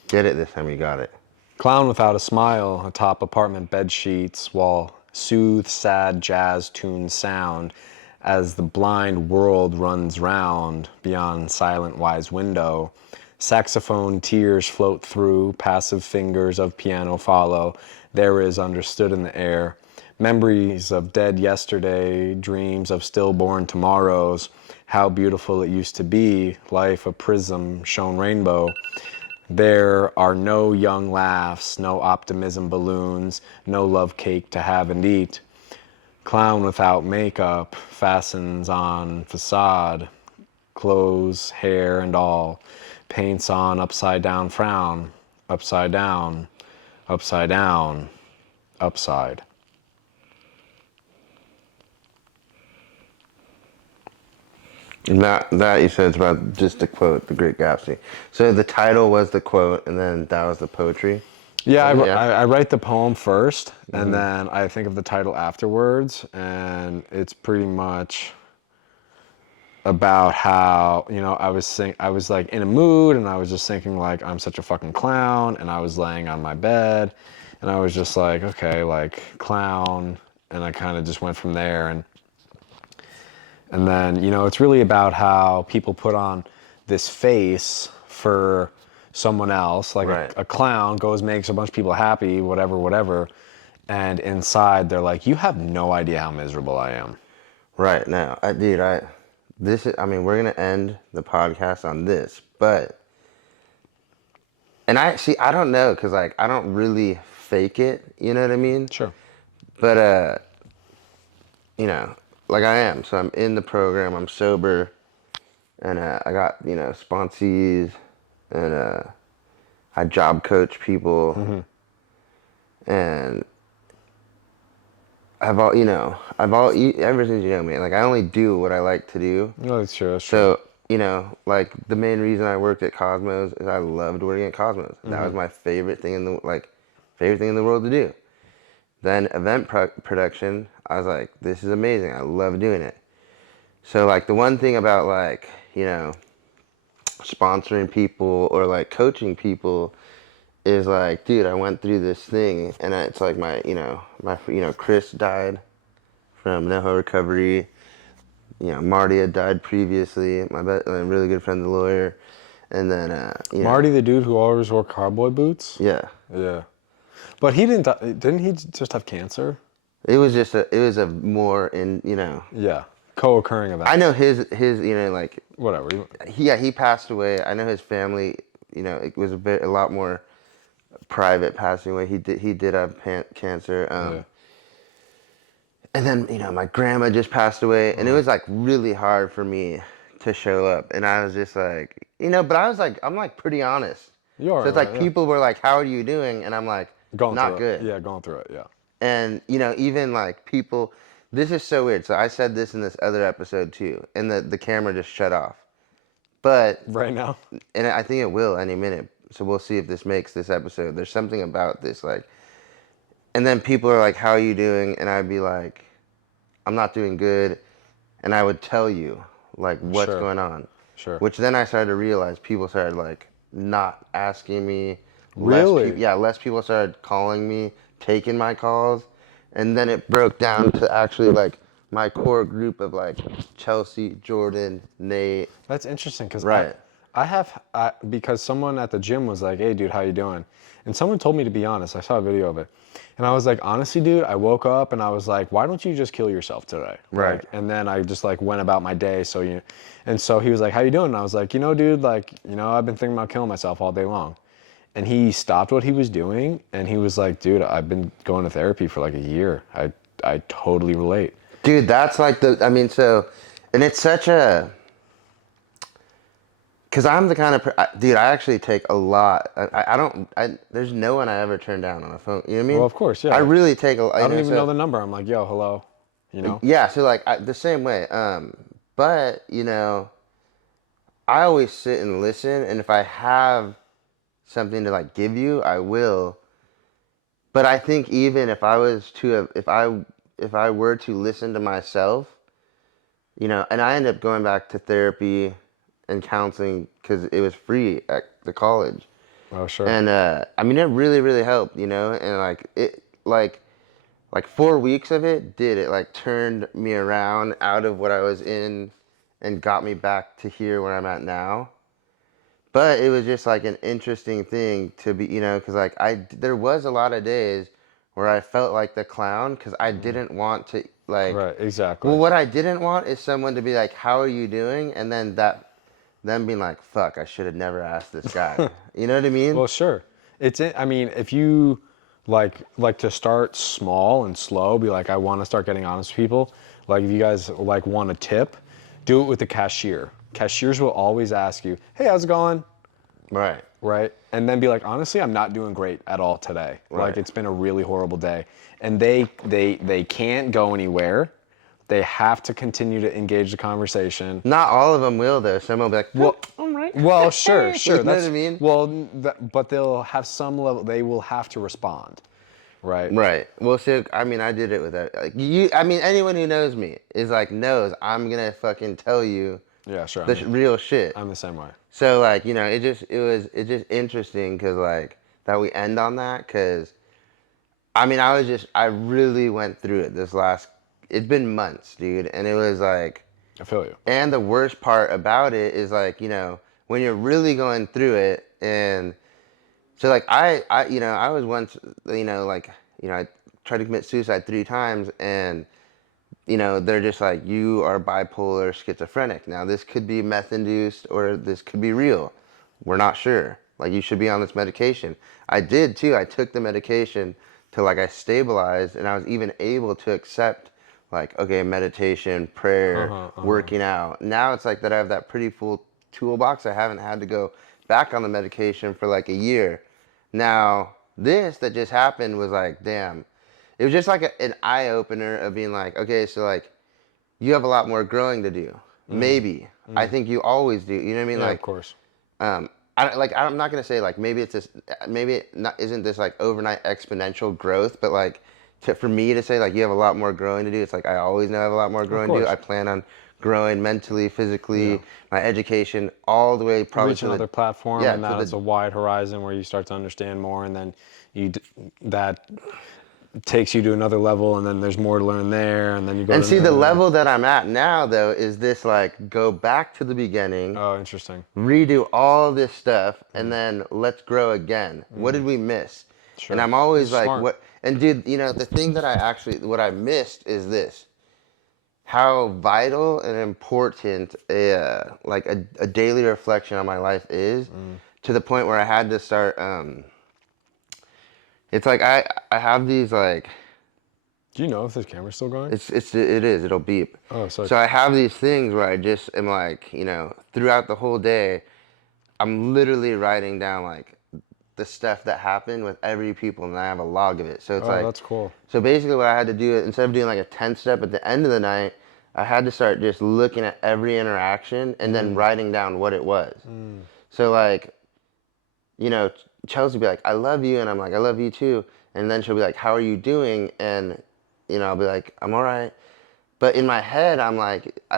Get it this time. You got it. Clown without a smile atop apartment bed sheets while soothe sad jazz tunes sound as the blind world runs round beyond silent wise window. Saxophone tears float through, passive fingers of piano follow. There is understood in the air. Memories of dead yesterday, dreams of stillborn tomorrows. How beautiful it used to be, life a prism shown rainbow. There are no young laughs, no optimism balloons, no love cake to have and eat. Clown without makeup fastens on facade, clothes, hair, and all. Paints on upside down frown, upside down, upside down, upside. And that you said it's about just a quote, The Great Gatsby. So the title was the quote, and then that was the poetry. Yeah, I write the poem first, and then I think of the title afterwards, and it's pretty much about how, you know, I was like in a mood, and I was just thinking like I'm such a fucking clown, and I was laying on my bed, and I was just like, okay, like clown, and I kind of just went from there, and then, you know, it's really about how people put on this face for someone else, like Right. a clown goes, makes a bunch of people happy, whatever, and inside they're like, you have no idea how miserable I am. Right now, dude, this is. I mean, we're gonna end the podcast on this, but and I don't know, cause like I don't really fake it. You know what I mean? Sure. But you know, like I am. So I'm in the program. I'm sober, and I got sponsees, and I job coach people, and ever since you know me, like I only do what I like to do. No, that's true. That's true. So like the main reason I worked at Cosmos is I loved working at Cosmos. That was my favorite thing in the world to do. Then event production, I was like, this is amazing. I love doing it. So like the one thing about like, sponsoring people or like coaching people is like, dude, I went through this thing, and it's like my Chris died from NoHo recovery. Marty had died previously. My really good friend, the lawyer, and then Marty, the dude who always wore cowboy boots. Yeah. Yeah. But he didn't. Didn't he just have cancer? It was a more in Yeah. Co-occurring event. I know his like Whatever. he passed away. I know his family. It was a lot more private passing away. He did have cancer. Yeah. And then my grandma just passed away, and it was like really hard for me to show up. And I was just like, but I was like, I'm like pretty honest. You are. So it's like yeah. people were like, "How are you doing?" And I'm like, Going "Not through good." It. Yeah, going through it. Yeah. And even like people, this is so weird. So I said this in this other episode too, and the camera just shut off. But Right now. and I think it will any minute. So we'll see if this makes this episode. There's something about this like, and then people are like, "How are you doing?" And I'd be like, "I'm not doing good," and I would tell you like what's Sure. going on. Sure. Which then I started to realize people started like not asking me. Really? Less people started calling me, taking my calls, and then it broke down to actually like my core group of like Chelsea, Jordan, Nate. That's interesting because Right. because someone at the gym was like, "Hey, dude, how you doing?" And someone told me to be honest. I saw a video of it, and I was like, "Honestly, dude, I woke up and I was like, why don't you just kill yourself today?" Right. Like, and then I just like went about my day. And so he was like, "How you doing?" And I was like, dude, like, I've been thinking about killing myself all day long." And he stopped what he was doing, and he was like, "Dude, I've been going to therapy for like a year. I totally relate." Dude, that's like and it's such a, because I'm the kind of, dude, I actually take a lot. There's no one I ever turn down on a phone. You know what I mean? Well, of course, yeah. I really take a, I don't even know the number. I'm like, "Yo, hello," Yeah, so like the same way. But I always sit and listen, and if I have something to like give you, I will. But I think even if I was to, if I were to listen to myself, you know, and I ended up going back to therapy and counseling because it was free at the college. Oh, sure. And I mean, it really, really helped, you know, and like 4 weeks of it did it like turned me around out of what I was in and got me back to here where I'm at now. But it was just like an interesting thing to be, you know, because like there was a lot of days where I felt like the clown because I didn't want to like. Right, exactly. Well, what I didn't want is someone to be like, "How are you doing?" and then them being like, "Fuck, I should have never asked this guy." You know what I mean? Well, sure. I mean, if you like to start small and slow, be like, I want to start getting honest with people. Like, if you guys like want a tip, do it with the cashier. Cashiers will always ask you, "Hey, how's it going?" Right. Right? And then be like, "Honestly, I'm not doing great at all today. Right. Like, it's been a really horrible day." And they can't go anywhere. They have to continue to engage the conversation. Not all of them will though. Some will be like, Well, "All right." Well, sure. You know what I mean? Well, but they'll have some level. They will have to respond, right? Right. Well, so I mean, I did it with that. Like you, I mean, anyone who knows me is like knows I'm gonna fucking tell you Yeah, sure. the real shit. I'm the same way. So like, you know, it just interesting because like that we end on that because I mean, I really went through it this last. It's been months, dude, and it was like. I feel you. And the worst part about it is like, you know, when you're really going through it and so like you know, I was once, you know, like, you know, I tried to commit suicide 3 times and, you know, they're just like, you are bipolar schizophrenic. Now this could be meth induced or this could be real. We're not sure. Like you should be on this medication. I did too. I took the medication till like I stabilized and I was even able to accept like, okay, meditation, prayer, working out. Now it's like that I have that pretty full toolbox. I haven't had to go back on the medication for like a year. Now, this that just happened was like, damn. It was just like an eye opener of being like, okay, so like, you have a lot more growing to do. Maybe. I think you always do. You know what I mean? Yeah, like, of course. I'm not gonna say like maybe it's this, maybe it not, isn't this like overnight exponential growth, but like for me to say like you have a lot more growing to do, it's like I always know I have a lot more growing to do. I plan on growing mentally, physically, my education, all the way probably Reach to another platform, yeah, and to that's a wide horizon where you start to understand more, and then that takes you to another level, and then there's more to learn there, and then you go. And to see, the another level that I'm at now though is this like go back to the beginning. Oh, interesting. Redo all this stuff and then let's grow again. What did we miss? Sure. And I'm always That's like, smart. what? And dude, you know, the thing that what I missed is this: how vital and important a daily reflection on my life is, to the point where I had to start. It's like I have these like. Do you know if this camera's still going? It is. It'll beep. Oh, sorry. So I have these things where I just am like, you know, throughout the whole day, I'm literally writing down like the stuff that happened with every people, and I have a log of it. So it's Oh, like, that's cool. So basically, what I had to do instead of doing like a 10 step at the end of the night, I had to start just looking at every interaction and then writing down what it was. So like, you know, Chelsea would be like, "I love you," and I'm like, "I love you too," and then she'll be like, "How are you doing?" and you know, I'll be like, "I'm all right." But in my head, I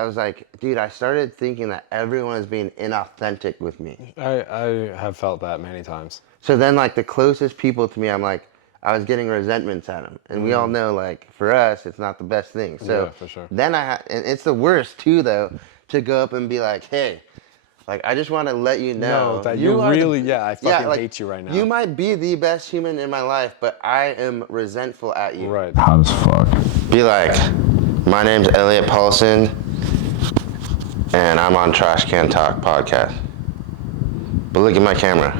was like, dude, I started thinking that everyone is being inauthentic with me. I have felt that many times. So then, like, the closest people to me, I'm like, I was getting resentments at them. And we all know, like, for us, it's not the best thing. So Yeah, for sure. then and it's the worst, too, though, to go up and be like, hey, like, I just want to let you know. No, that you are really, I fucking like, hate you right now. You might be the best human in my life, but I am resentful at you. Right. Hot as fuck. Be like, my name's Elliot Paulson, and I'm on Trash Can Talk podcast. But look at my camera.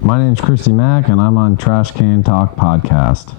My name's Christy Mack, and I'm on Trash Can Talk podcast.